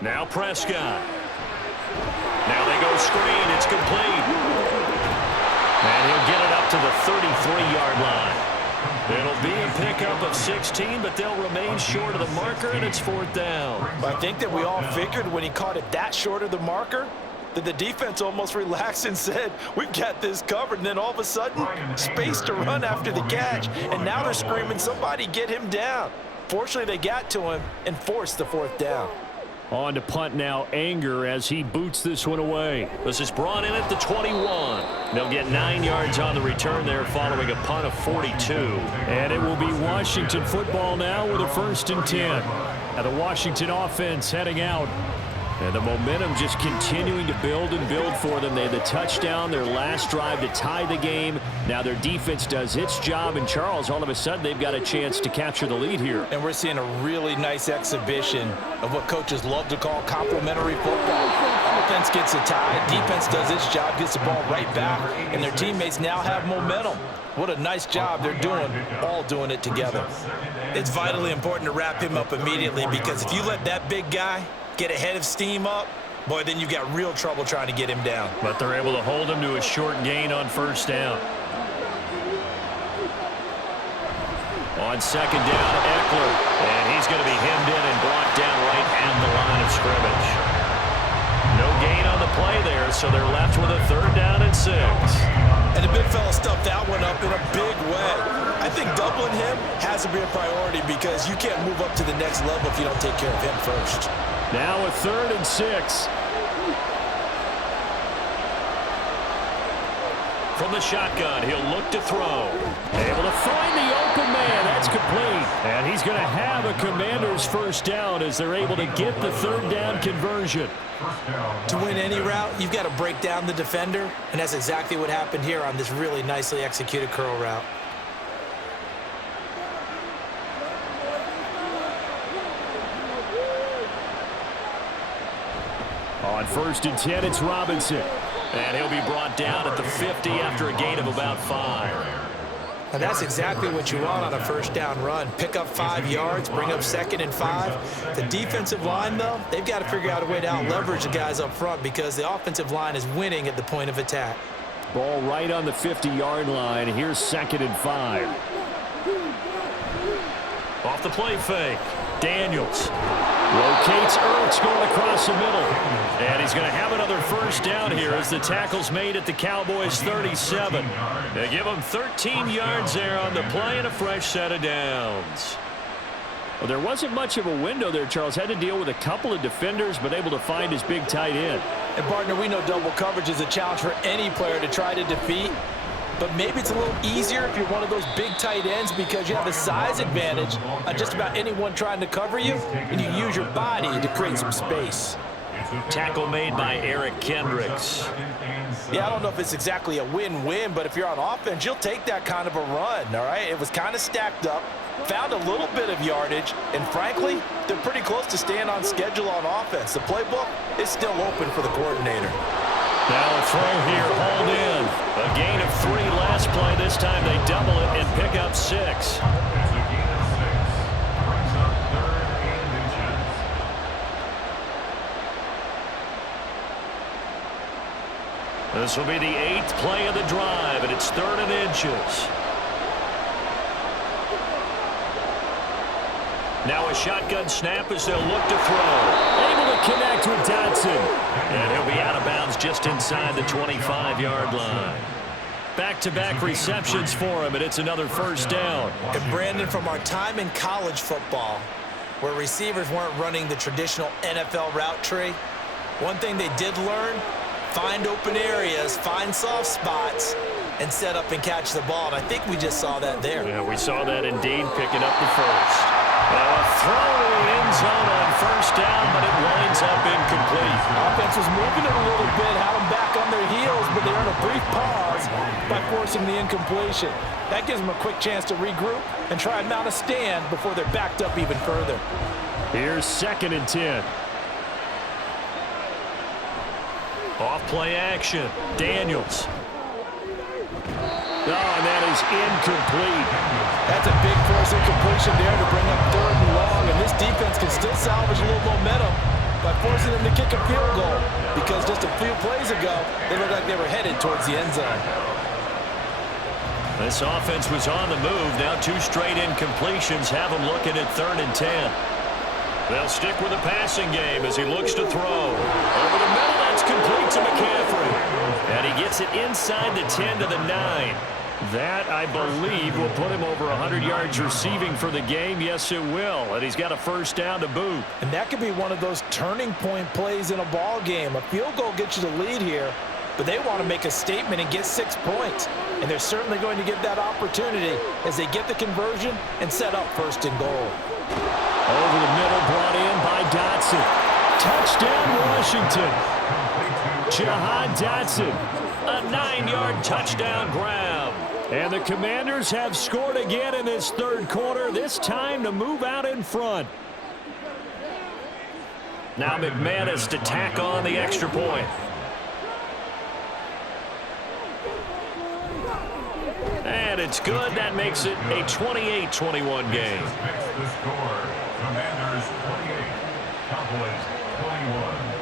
Now Prescott. Now they go screen. It's complete. And he'll get it up to the 33-yard line. It'll be a pickup of 16, but they'll remain short of the marker, and it's 4th down. I think that we all figured when he caught it that short of the marker that the defense almost relaxed and said, we've got this covered. And then all of a sudden, space to run after the catch. And now they're screaming, somebody get him down. Fortunately, they got to him and forced the 4th down. On to punt now, Anger, as he boots this one away. This is brought in at the 21. They'll get 9 yards on the return there following a punt of 42. And it will be Washington football now with a 1st and 10. Now the Washington offense heading out. And the momentum just continuing to build and build for them. They had the touchdown, their last drive to tie the game. Now their defense does its job. And Charles, all of a sudden, they've got a chance to capture the lead here. And we're seeing a really nice exhibition of what coaches love to call complementary football. Offense gets a tie, defense does its job, gets the ball right back, and their teammates now have momentum. What a nice job they're doing, all doing it together. It's vitally important to wrap him up immediately, because if you let that big guy get ahead of steam up, boy, then you've got real trouble trying to get him down. But they're able to hold him to a short gain on 1st down. On 2nd down, Eckler. And he's going to be hemmed in and blocked down right at the line of scrimmage. No gain on the play there, so they're left with a 3rd down and 6. And the big fella stuffed that one up in a big way. I think doubling him has to be a priority, because you can't move up to the next level if you don't take care of him first. Now a 3rd and 6. From the shotgun, he'll look to throw. Able to find the open man. That's complete. And he's going to have a Commander's 1st down as they're able to get the 3rd down conversion. To win any route, you've got to break down the defender, and that's exactly what happened here on this really nicely executed curl route. On 1st and 10, it's Robinson. And he'll be brought down at the 50 after a gain of about 5. And that's exactly what you want on a 1st down run. Pick up 5 yards, bring up 2nd and 5. The defensive line, though, they've got to figure out a way to out-leverage the guys up front, because the offensive line is winning at the point of attack. Ball right on the 50-yard line. Here's 2nd and 5. Off the play fake. Daniels rotates Ertz going across the middle. And he's going to have another 1st down here as the tackle's made at the Cowboys 37. They give him 13 yards there on the play and a fresh set of downs. Well, there wasn't much of a window there, Charles. Had to deal with a couple of defenders, but able to find his big tight end. And, partner, we know double coverage is a challenge for any player to try to defeat. But maybe it's a little easier if you're one of those big tight ends, because you have a size advantage on just about anyone trying to cover you, and you use your body to create some space. Tackle made by Eric Kendricks. Yeah, I don't know if it's exactly a win-win, but if you're on offense, you'll take that kind of a run, all right? It was kind of stacked up, found a little bit of yardage, and frankly, they're pretty close to staying on schedule on offense. The playbook is still open for the coordinator. Now a throw here, hauled in. A gain of 3 last play. This time they double it and pick up 6. It's a gain of 6. Brings up 3rd and inches. This will be the 8th play of the drive, and it's 3rd and inches. Now a shotgun snap as they'll look to throw. Able to connect with Dotson. And he'll be out of bounds just inside the 25-yard line. Back-to-back receptions for him, and it's another 1st down. And Brandon, from our time in college football, where receivers weren't running the traditional NFL route tree, one thing they did learn, find open areas, find soft spots, and set up and catch the ball. And I think we just saw that there. Yeah, we saw that indeed, picking up the 1st. Throw to the end zone on first down, but it winds up incomplete. Offense was moving it a little bit, had them back on their heels, but they earned a brief pause by forcing the incompletion. That gives them a quick chance to regroup and try and mount a stand before they're backed up even further. Here's 2nd and 10. Off play action. Daniels. Oh, and that is incomplete. That's a big force incompletion there to bring up 3rd and long, and this defense can still salvage a little momentum by forcing them to kick a field goal, because just a few plays ago, they looked like they were headed towards the end zone. This offense was on the move. Now 2 straight incompletions have them looking at 3rd and 10. They'll stick with the passing game as he looks to throw. Over the middle, that's complete to McCaffrey. And he gets it inside the 10 to the 9. That, I believe, will put him over 100 yards receiving for the game. Yes, it will. And he's got a first down to boot. And that could be one of those turning point plays in a ball game. A field goal gets you the lead here, but they want to make a statement and get 6 points. And they're certainly going to get that opportunity as they get the conversion and set up 1st and goal. Over the middle, brought in by Dotson. Touchdown, Washington. Jahan Dotson, a 9-yard touchdown grab. And the Commanders have scored again in this 3rd quarter, this time to move out in front. Now McManus to tack on the extra point. And it's good. That makes it a 28-21 game. The score, Commanders 28, Cowboys 21.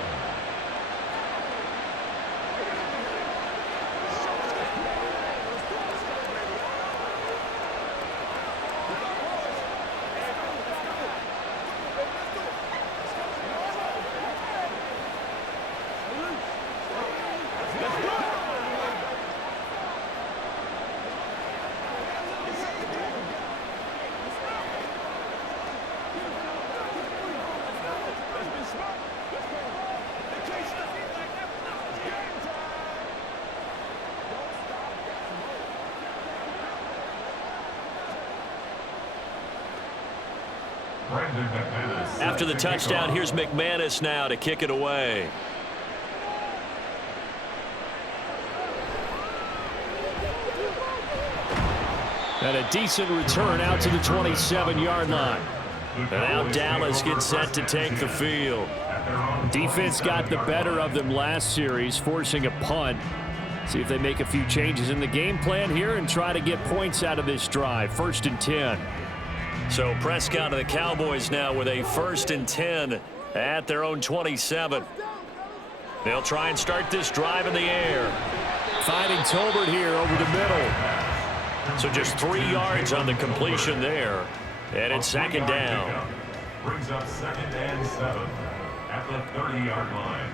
After the touchdown, here's McManus now to kick it away. And a decent return out to the 27-yard line. And now Dallas gets set to take the field. Defense got the better of them last series, forcing a punt. See if they make a few changes in the game plan here and try to get points out of this drive. 1st and 10. So Prescott and the Cowboys now with a 1st and 10 at their own 27. They'll try and start this drive in the air. Finding Tolbert here over the middle. So just 3 yards on the completion there. And it's 2nd down. Brings up 2nd and 7 at the 30-yard line.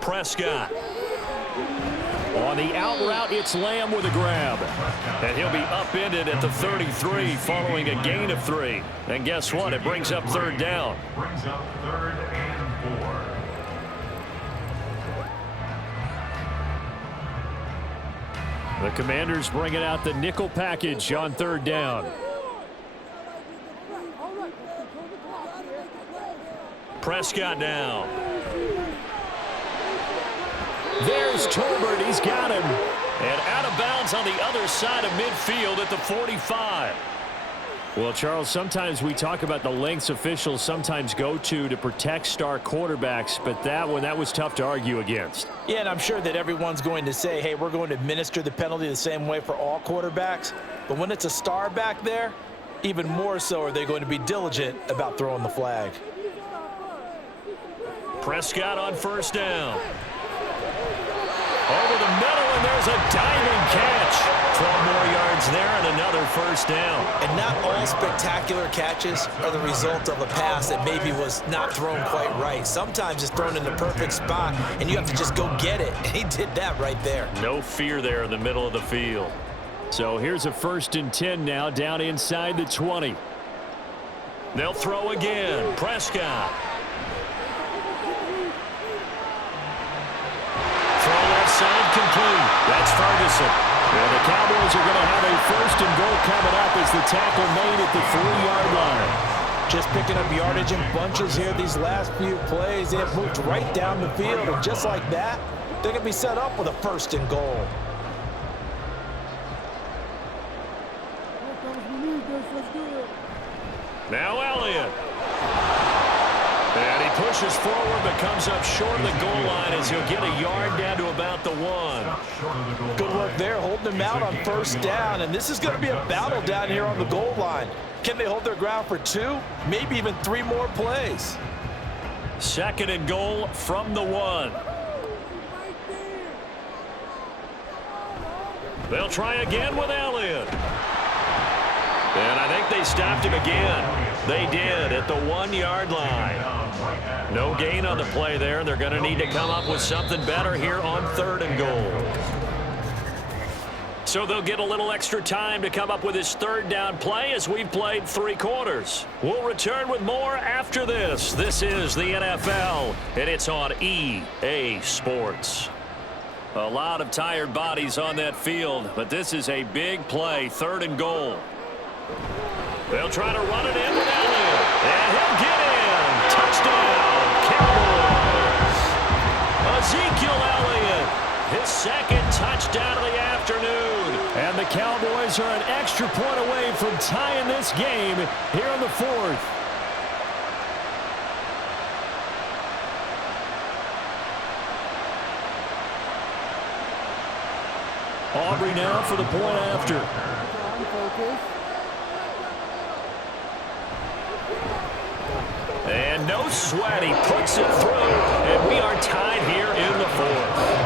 Prescott. On the out route, it's Lamb with a grab. And he'll be upended at the 33 following a gain of 3. And guess what? It brings up 3rd down. Brings up 3rd and 4. The Commanders bringing out the nickel package on 3rd down. Prescott now. There's Tolbert. He's got him. And out of bounds on the other side of midfield at the 45. Well, Charles, sometimes we talk about the lengths officials sometimes go to protect star quarterbacks, but that one, that was tough to argue against. Yeah, and I'm sure that everyone's going to say, hey, we're going to administer the penalty the same way for all quarterbacks. But when it's a star back there, even more so are they going to be diligent about throwing the flag. Prescott on 1st down. Over the middle, and there's a diving catch. 12 more yards there and another 1st down. And not all spectacular catches are the result of a pass that maybe was not thrown quite right. Sometimes it's thrown in the perfect spot, and you have to just go get it. And he did that right there. No fear there in the middle of the field. So here's a 1st and 10 now down inside the 20. They'll throw again. Prescott. Wilson. And the Cowboys are going to have a first and goal coming up as the tackle made at the 3-yard line. Just picking up yardage in bunches here these last few plays. They have moved right down the field, and just like that, they're going to be set up with a first and goal. Now Elliott. And he pushes forward but comes up short of the goal line as he'll get a yard down to about the 1. Good work there, holding him out on first down. And this is going to be a battle down here on the goal line. Can they hold their ground for 2, maybe even 3 more plays? Second and goal from the 1. They'll try again with Elliott. And I think they stopped him again. They did at the 1-yard line. No gain on the play there. They're going to need to come up with something better here on 3rd and goal. So they'll get a little extra time to come up with his 3rd down play as we've played 3 quarters. We'll return with more after this. This is the NFL, and it's on EA Sports. A lot of tired bodies on that field, but this is a big play, 3rd and goal. They'll try to run it in with Elliott, and he'll get in. Touchdown, Cowboys. Ezekiel Elliott, his 2nd touchdown of the afternoon. And the Cowboys are an extra point away from tying this game here in the 4th. Aubrey now for the point after. And no sweat, he puts it through, and we are tied here in the 4th.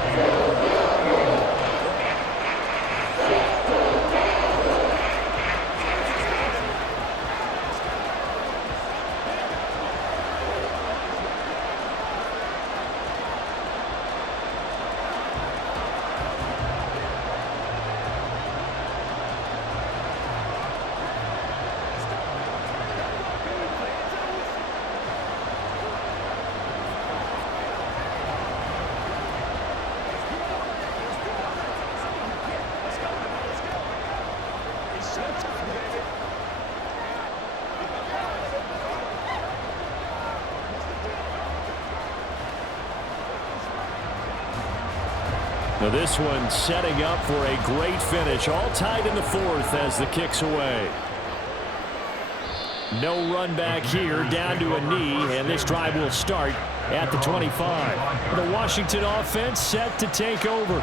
Now this one setting up for a great finish. All tied in the 4th as the kick's away. No run back here, down to a knee, and this drive will start at the 25. The Washington offense set to take over.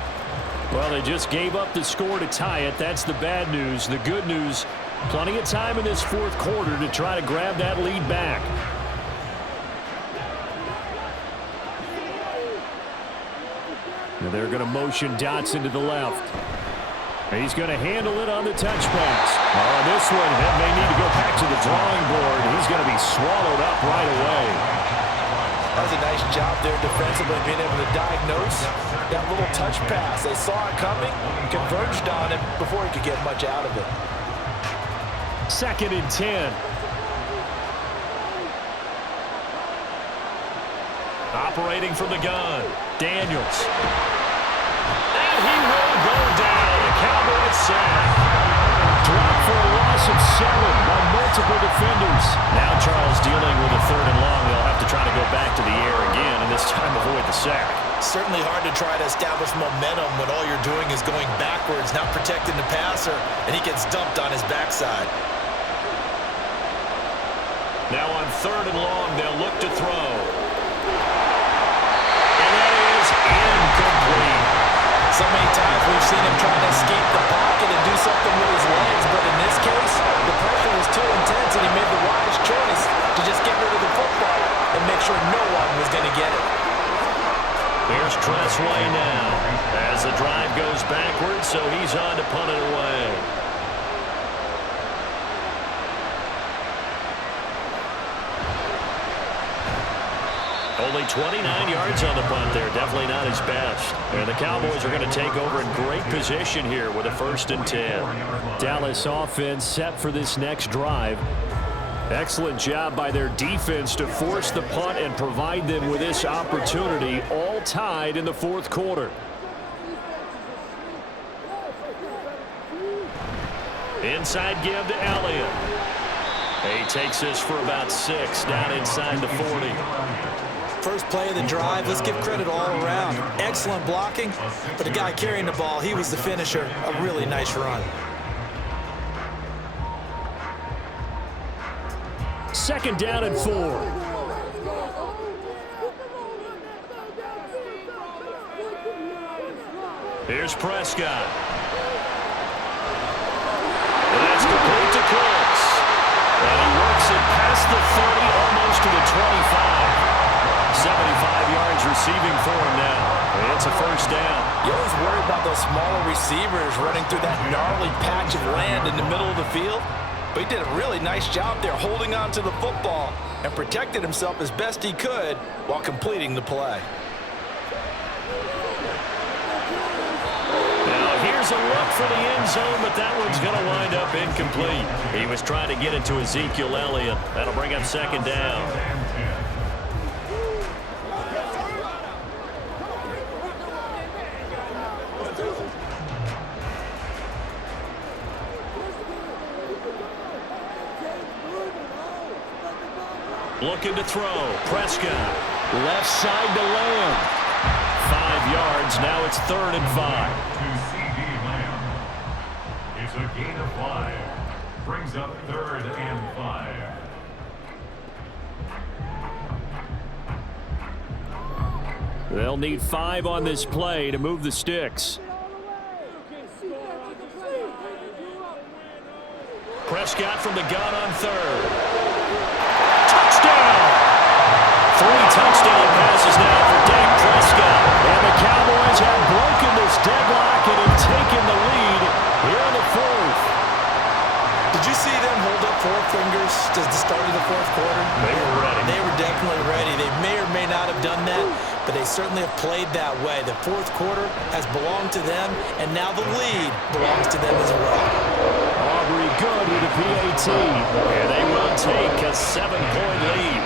Well, they just gave up the score to tie it. That's the bad news. The good news, plenty of time in this 4th quarter to try to grab that lead back. And they're going to motion Dotson to the left. He's going to handle it on the touch pass. On this one, he may need to go back to the drawing board. He's going to be swallowed up right away. That was a nice job there defensively, being able to diagnose that little touch pass. They saw it coming, converged on it before he could get much out of it. 2nd and 10. Operating from the gun, Daniels. And he will go down. A Cowboys sack. Dropped for a loss of 7 by multiple defenders. Now Charles dealing with a 3rd and long. They'll have to try to go back to the air again, and this time avoid the sack. Certainly hard to try to establish momentum when all you're doing is going backwards, not protecting the passer, and he gets dumped on his backside. Now on 3rd and long, they'll look to throw. And that is incomplete. So many times we've seen him trying to escape the pocket and do something with his legs, but in this case, the pressure was too intense and he made the wise choice to just get rid of the football and make sure no one was going to get it. Here's Tressway now as the drive goes backwards, so he's on to punt it away. Only 29 yards on the punt there. Definitely not his best. And the Cowboys are going to take over in great position here with a 1st and 10. Dallas offense set for this next drive. Excellent job by their defense to force the punt and provide them with this opportunity, all tied in the 4th quarter. Inside give to Elliott. He takes this for about 6 down inside the 40. First play of the drive, let's give credit all around. Excellent blocking, but the guy carrying the ball, he was the finisher. A really nice run. Second down and 4. Here's Prescott. And that's complete to Cooks. And he works it past the 30, almost to the 25. 75 yards receiving for him now. It's a first down. You always worry about those smaller receivers running through that gnarly patch of land in the middle of the field. But he did a really nice job there holding on to the football and protected himself as best he could while completing the play. Here's a look for the end zone, but that one's going to wind up incomplete. He was trying to get it to Ezekiel Elliott. That'll bring up second down. Looking to throw. Prescott. Left side to Lamb. 5 yards. Now it's 3rd and 5. It's a gain of 5. Brings up 3rd and 5. They'll need 5 on this play to move the sticks. Prescott from the gun on 3rd. Touchdown! 3 touchdown passes now for Dak Prescott. And the Cowboys have broken this deadlock and have taken the lead here in the 4th. Did you see them hold up 4 fingers to the start of the 4th quarter? They were ready. They were definitely ready. They may or may not have done that, but they certainly have played that way. The 4th quarter has belonged to them, and now the lead belongs to them as well. Aubrey good with a PAT, and they will take a 7-point lead.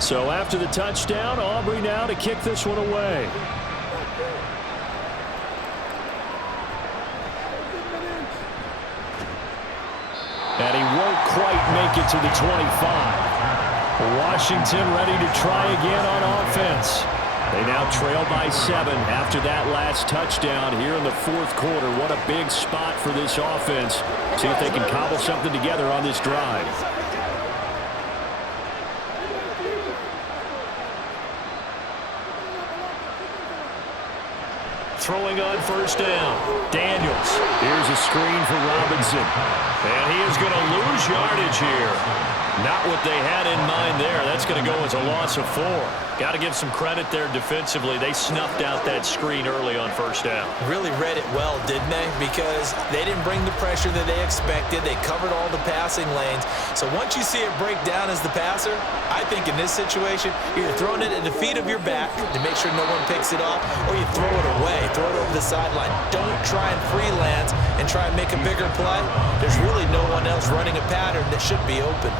So after the touchdown, Aubrey now to kick this one away. And he won't quite make it to the 25. Washington ready to try again on offense. They now trail by 7 after that last touchdown here in the 4th quarter. What a big spot for this offense. See if they can cobble something together on this drive. Throwing on first down. Daniels. Here's a screen for Robinson. And he is going to lose yardage here. Not what they had in mind there. That's going to go as a loss of 4. Got to give some credit there defensively. They snuffed out that screen early on first down. Really read it well, didn't they? Because they didn't bring the pressure that they expected. They covered all the passing lanes. So once you see it break down as the passer, I think in this situation, you're throwing it at the feet of your back to make sure no one picks it off, or you throw it away, throw it over the sideline. Don't try and freelance and try and make a bigger play. There's really no one else running a pattern that should be open.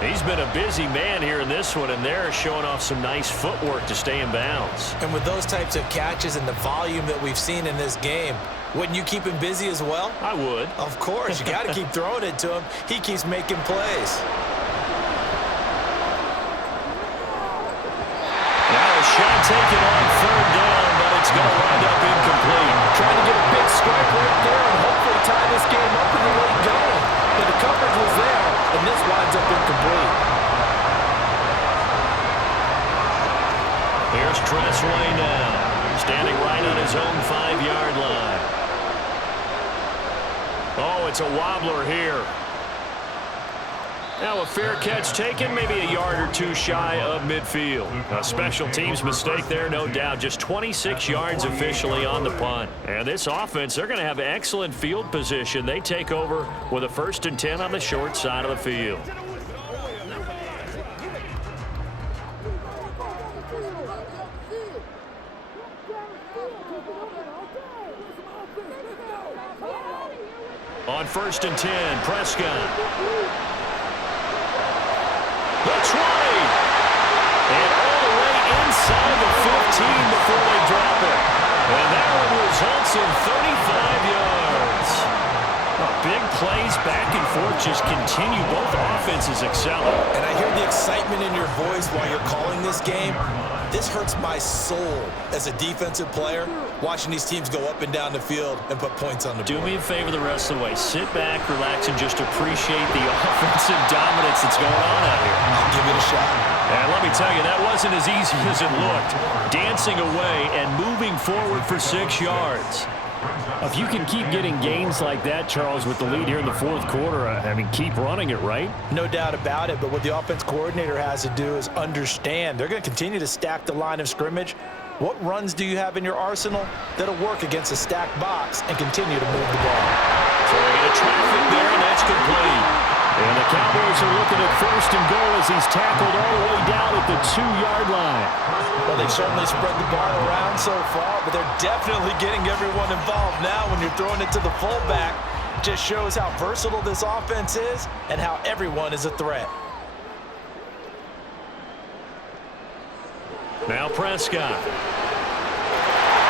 He's been a busy man here in this one, and they're showing off some nice footwork to stay in bounds. And with those types of catches and the volume that we've seen in this game, wouldn't you keep him busy as well? I would. Of course. You got to keep throwing it to him. He keeps making plays. Now a shot taken on 3rd down, but it's going to wind up incomplete. Trying to get a big strike right there and hopefully tie this game up in the late going. But the coverage was there, and this winds up incomplete. Here's Tressway now, standing right on his own 5-yard line. Oh, it's a wobbler here. Now a fair catch taken, maybe a yard or two shy of midfield. A special teams mistake there, no doubt. Just 26 yards officially on the punt. And this offense, they're going to have excellent field position. They take over with a 1st and 10 on the short side of the field. On 1st and 10, Prescott. The 20. And all the way inside the 15 before they drop it. And that one results in 35 yards. Big plays back and forth just continue. Both offenses excelling. And I hear the excitement in your voice while you're calling this game. This hurts my soul as a defensive player, watching these teams go up and down the field and put points on the board. Do me a favor the rest of the way. Sit back, relax, and just appreciate the offensive dominance that's going on out here. I'll give it a shot. And let me tell you, that wasn't as easy as it looked. Dancing away and moving forward for 6 yards. If you can keep getting gains like that, Charles, with the lead here in the 4th quarter, I mean, keep running it, right? No doubt about it, but what the offense coordinator has to do is understand. They're going to continue to stack the line of scrimmage. What runs do you have in your arsenal that'll work against a stacked box and continue to move the ball? So they get a traffic there, and that's complete. And the Cowboys are looking at 1st and goal as he's tackled all the way down at the 2-yard line. Well, they've certainly spread the ball around so far, but they're definitely getting everyone involved now when you're throwing it to the fullback. Just shows how versatile this offense is and how everyone is a threat. Now Prescott.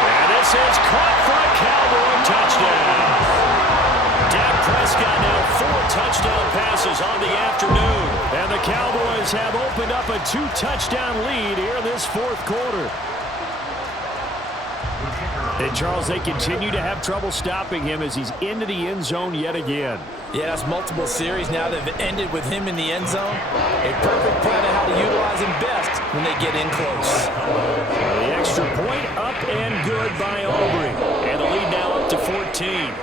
And this is caught for a Cowboy touchdown. Dak Prescott now 4 touchdown passes on the afternoon. And the Cowboys have opened up a 2-touchdown lead here in this 4th quarter. And Charles, they continue to have trouble stopping him as he's into the end zone yet again. Yeah, that's multiple series now that have ended with him in the end zone. A perfect plan of how to utilize him best when they get in close. The extra point up and good by Aubrey. And the lead now up to 14.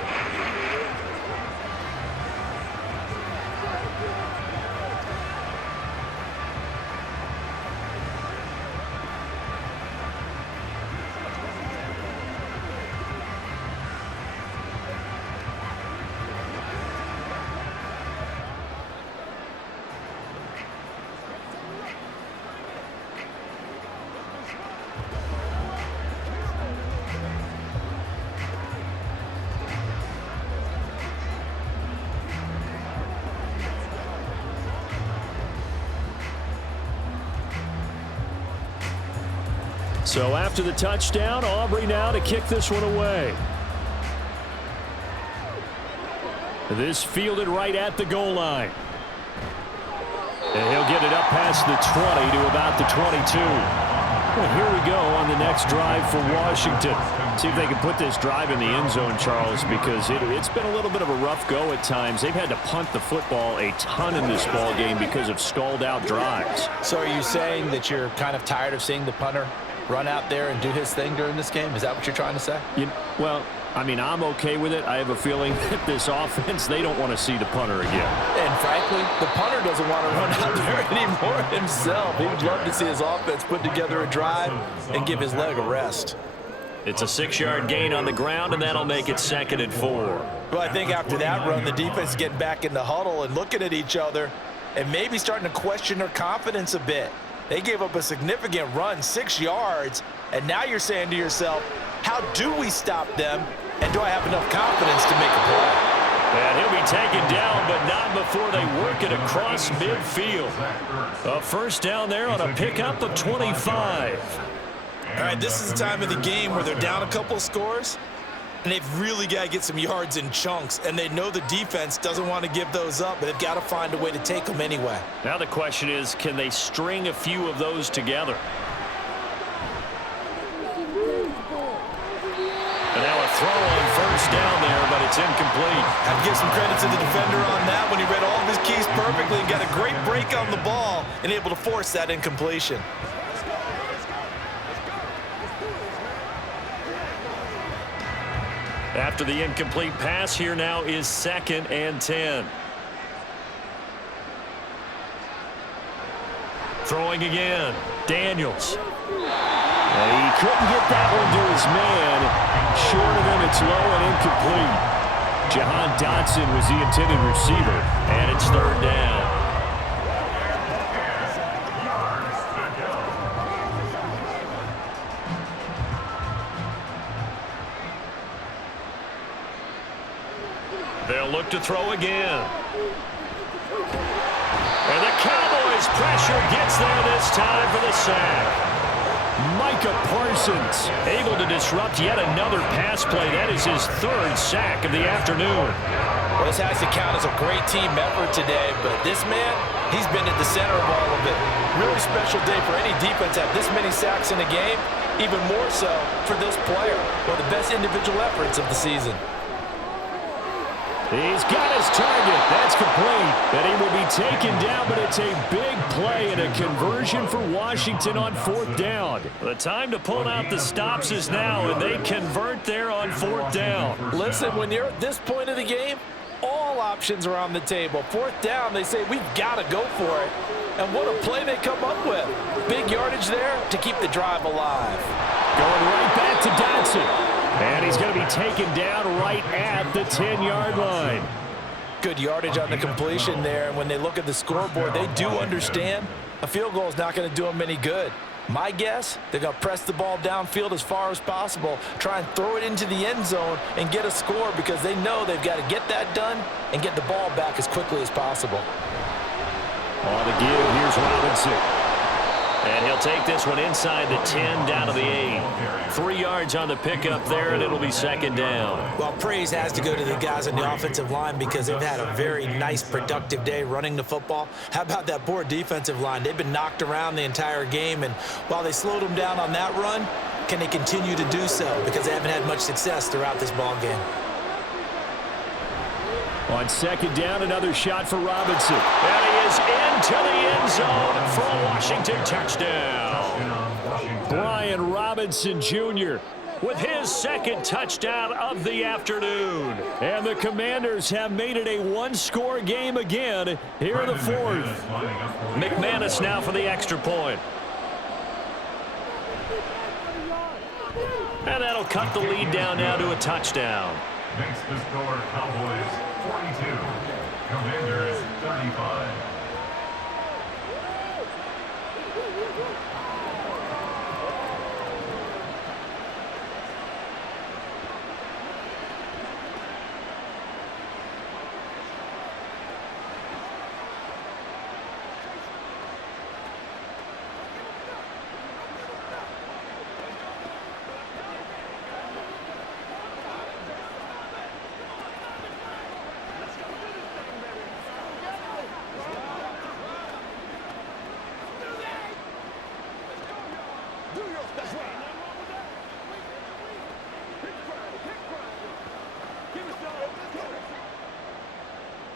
So after the touchdown, Aubrey now to kick this one away. This fielded right at the goal line. And he'll get it up past the 20 to about the 22. Well, here we go on the next drive for Washington. See if they can put this drive in the end zone, Charles, because it's been a little bit of a rough go at times. They've had to punt the football a ton in this ball game because of stalled out drives. So are you saying that you're kind of tired of seeing the punter run out there and do his thing during this game? Is that what you're trying to say? Well, I mean, I'm okay with it. I have a feeling that this offense, they don't want to see the punter again. And frankly, the punter doesn't want to run out there anymore himself. He would love to see his offense put together a drive and give his leg a rest. It's a 6-yard gain on the ground, and that'll make it 2nd and 4. Well, I think after that run, the defense is getting back in the huddle and looking at each other and maybe starting to question their confidence a bit. They gave up a significant run, 6 yards, and now you're saying to yourself, how do we stop them, and do I have enough confidence to make a play? And he'll be taken down, but not before they work it across midfield. A first down there on a pickup of 25. All right, this is the time of the game where they're down a couple of scores, and they've really got to get some yards in chunks, and they know the defense doesn't want to give those up, but they've got to find a way to take them anyway. Now the question is, can they string a few of those together? And now a throw on first down there, but it's incomplete. Have to give some credit to the defender on that when he read all of his keys perfectly and got a great break on the ball and able to force that incompletion. After the incomplete pass, here now is 2nd and 10. Throwing again. Daniels. And he couldn't get that one to his man. Short of him, it's low and incomplete. Jahan Dotson was the intended receiver, and it's third down. They'll look to throw again. And the Cowboys pressure gets there this time for the sack. Micah Parsons able to disrupt yet another pass play. That is his third sack of the afternoon. Well, this has to count as a great team effort today, but this man, he's been at the center of all of it. Really special day for any defense to have this many sacks in a game, even more so for this player. One of the best individual efforts of the season. He's got his target. That's complete. And he will be taken down, but it's a big play and a conversion for Washington on fourth down. The time to pull out the stops is now, and they convert there on fourth down. Listen, when you're at this point of the game, all options are on the table. Fourth down, they say, we've got to go for it. And what a play they come up with. Big yardage there to keep the drive alive. Going right back to Dotson. And he's going to be taken down right at the 10-yard line. Good yardage on the completion there. And when they look at the scoreboard, they do understand a field goal is not going to do them any good. My guess, they're going to press the ball downfield as far as possible, try and throw it into the end zone and get a score because they know they've got to get that done and get the ball back as quickly as possible. On the give, here's Robinson. And he'll take this one inside the 10 down to the 8. 3 yards on the pickup there, and it'll be second down. Well, praise has to go to the guys on the offensive line because they've had a very nice, productive day running the football. How about that poor defensive line? They've been knocked around the entire game, and while they slowed them down on that run, can they continue to do so? Because they haven't had much success throughout this ball game. On second down, another shot for Robinson. And he is into the end zone for a Washington touchdown. Brian Robinson Jr. with his second touchdown of the afternoon. And the Commanders have made it a one-score game again here in the fourth. McManus now for the extra point. And that'll cut the lead down now to a touchdown. Makes the score Cowboys 42, Commanders 35.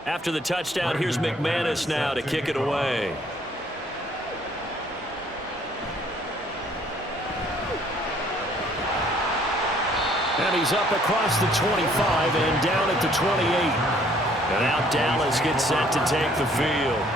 After the touchdown, here's McManus now to kick it away. And he's up across the 25 and down at the 28. And now Dallas gets set to take the field.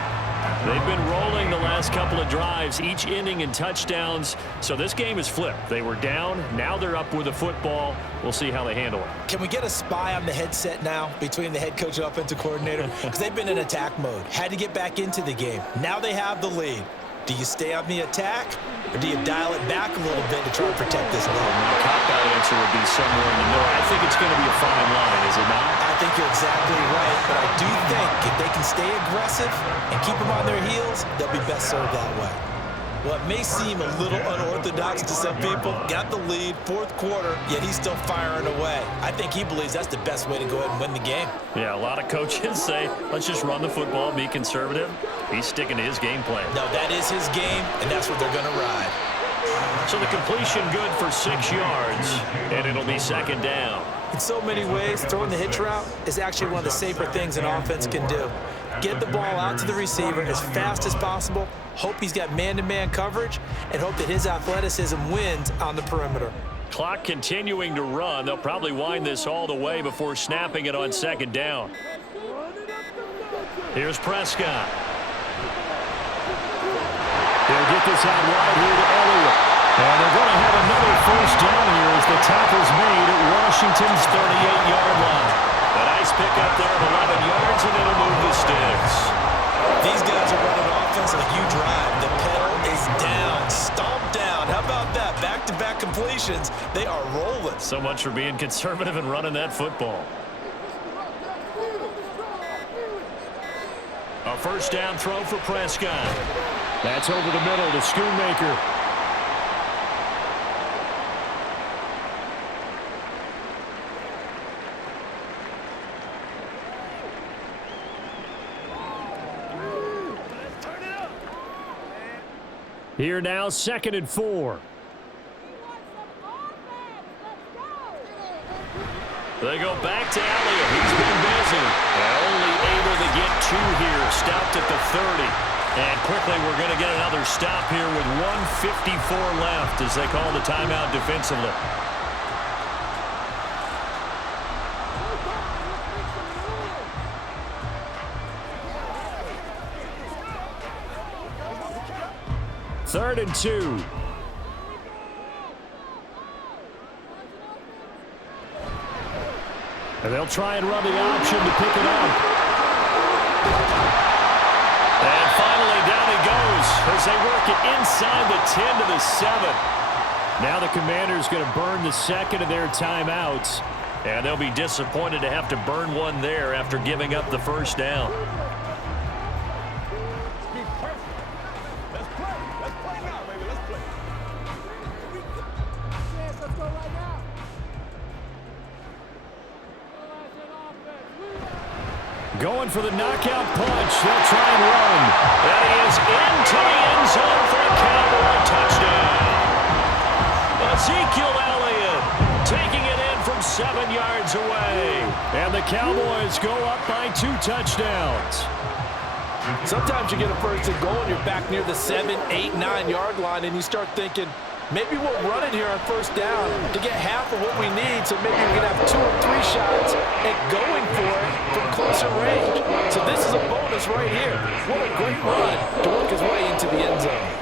They've been rolling the last couple of drives, each inning in touchdowns. So this game is flipped. They were down. Now they're up with the football. We'll see how they handle it. Can we get a spy on the headset now between the head coach and offensive coordinator? Because they've been in attack mode. Had to get back into the game. Now they have the lead. Do you stay on the attack, or do you dial it back a little bit to try to protect this lead? My cop-out answer would be somewhere in the middle. I think it's going to be a fine line, is it not? I think you're exactly right, but I do think if they can stay aggressive and keep them on their heels, they'll be best served that way. Well, it may seem a little unorthodox to some people. Got the lead, fourth quarter, yet he's still firing away. I think he believes that's the best way to go ahead and win the game. Yeah, a lot of coaches say, let's just run the football, be conservative. He's sticking to his game plan. No, that is his game, and that's what they're going to ride. So the completion good for 6 yards, and it'll be second down. In so many ways, throwing the hitch route is actually one of the safer things an offense can do. Get the ball out to the receiver as fast as possible, hope he's got man-to-man coverage, and hope that his athleticism wins on the perimeter. Clock continuing to run. They'll probably wind this all the way before snapping it on second down. Here's Prescott. this out wide here to Elliott. And they're going to have another first down here as the tackle's made at Washington's 38-yard line. A nice pickup there of 11 yards, and it'll move the sticks. These guys are running offense like you drive. The pedal is down, stomped down. How about that? Back-to-back completions. They are rolling. So much for being conservative and running that football. A first down throw for Prescott. That's over the middle to Schoonmaker. Here now, 2nd and 4. They go back to Elliott. He's been busy. Only able to get 2 here. Stopped at the 30. And quickly we're going to get another stop here with 1:54 left as they call the timeout defensively. Third and 2. And they'll try and run the option to pick it up. And finally down he goes as they work it inside the 10 to the 7. Now the Commanders going to burn the second of their timeouts. And they'll be disappointed to have to burn one there after giving up the first down. Going for the knockout punch. They'll try and run. That is into the end zone for a Cowboy touchdown. Ezekiel Elliott taking it in from 7 yards away. And the Cowboys go up by 2 touchdowns. Sometimes you get a first and goal and you're back near the 7, 8, 9-yard line and you start thinking, maybe we'll run it here on first down to get half of what we need, so maybe we can have 2 or 3 shots at going for it from closer range. So this is a bonus right here. What a great run to work his way into the end zone.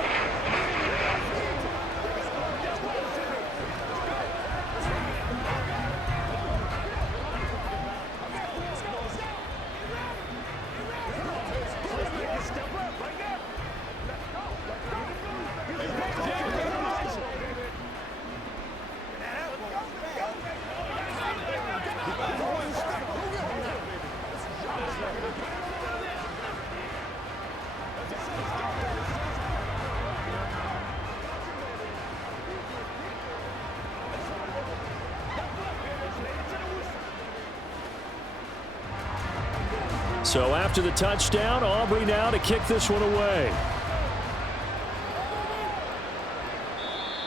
So after the touchdown, Aubrey now to kick this one away.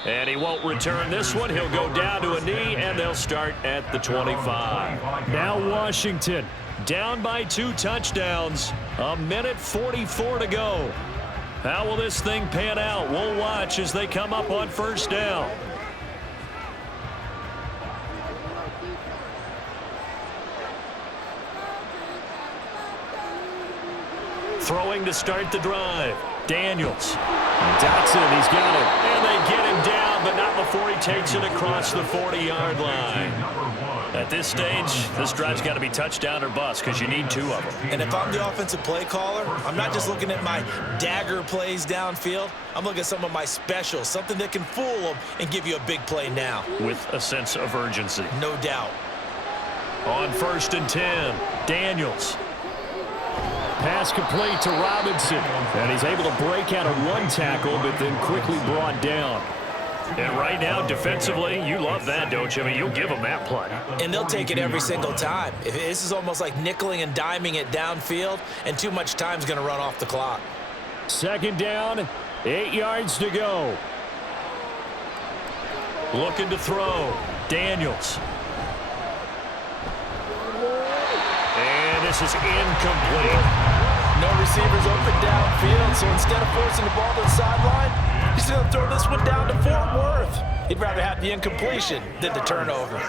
And he won't return this one. He'll go down to a knee, and they'll start at the 25. Now Washington down by 2 touchdowns. 1:44 to go. How will this thing pan out? We'll watch as they come up on first down. Throwing to start the drive. Daniels. Dotson, he's got it. And they get him down, but not before he takes it across the 40-yard line. At this stage, this drive's got to be touchdown or bust because you need 2 of them. And if I'm the offensive play caller, I'm not just looking at my dagger plays downfield. I'm looking at some of my specials, something that can fool them and give you a big play now. With a sense of urgency. No doubt. On 1st and 10, Daniels. Pass complete to Robinson. And he's able to break out of 1 tackle, but then quickly brought down. And right now, defensively, you love that, don't you? I mean, you'll give them that play. And they'll take it every single time. This is almost like nickeling and diming it downfield, and too much time's going to run off the clock. 2nd down, 8 yards to go. Looking to throw. Daniels. And this is incomplete. No receivers open downfield, so instead of forcing the ball to the sideline, he's going to throw this one down to Fort Worth. He'd rather have the incompletion than the turnover.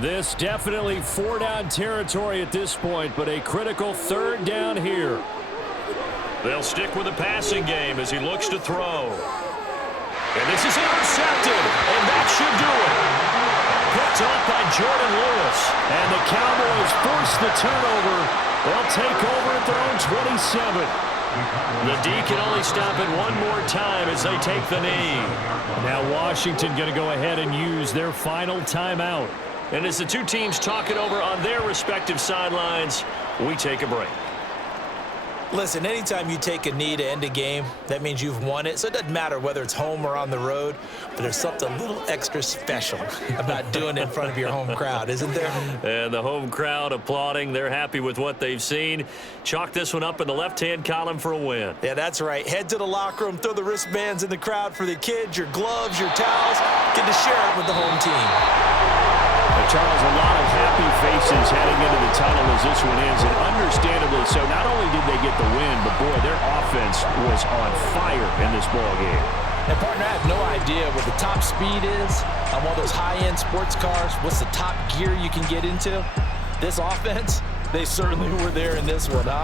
This definitely 4-down territory at this point, but a critical 3rd down here. They'll stick with the passing game as he looks to throw. And this is intercepted, and that should do it. Picked up by Jordan Lewis. And the Cowboys force the turnover. They'll take over at their own 27. The D can only stop it one more time as they take the knee. Now Washington going to go ahead and use their final timeout. And as the two teams talk it over on their respective sidelines, we take a break. Listen, anytime you take a knee to end a game, that means you've won it. So it doesn't matter whether it's home or on the road, but there's something a little extra special about doing it in front of your home crowd, isn't there? And the home crowd applauding. They're happy with what they've seen. Chalk this one up in the left-hand column for a win. Yeah, that's right. Head to the locker room, throw the wristbands in the crowd for the kids, your gloves, your towels. Get to share it with the home team. Charles, a lot of happy faces heading into the tunnel as this one ends, and understandably so. Not only did they get the win, but boy, their offense was on fire in this ball game. And partner, I have no idea what the top speed is on one of those high-end sports cars. What's the top gear you can get into? This offense, they certainly were there in this one, huh?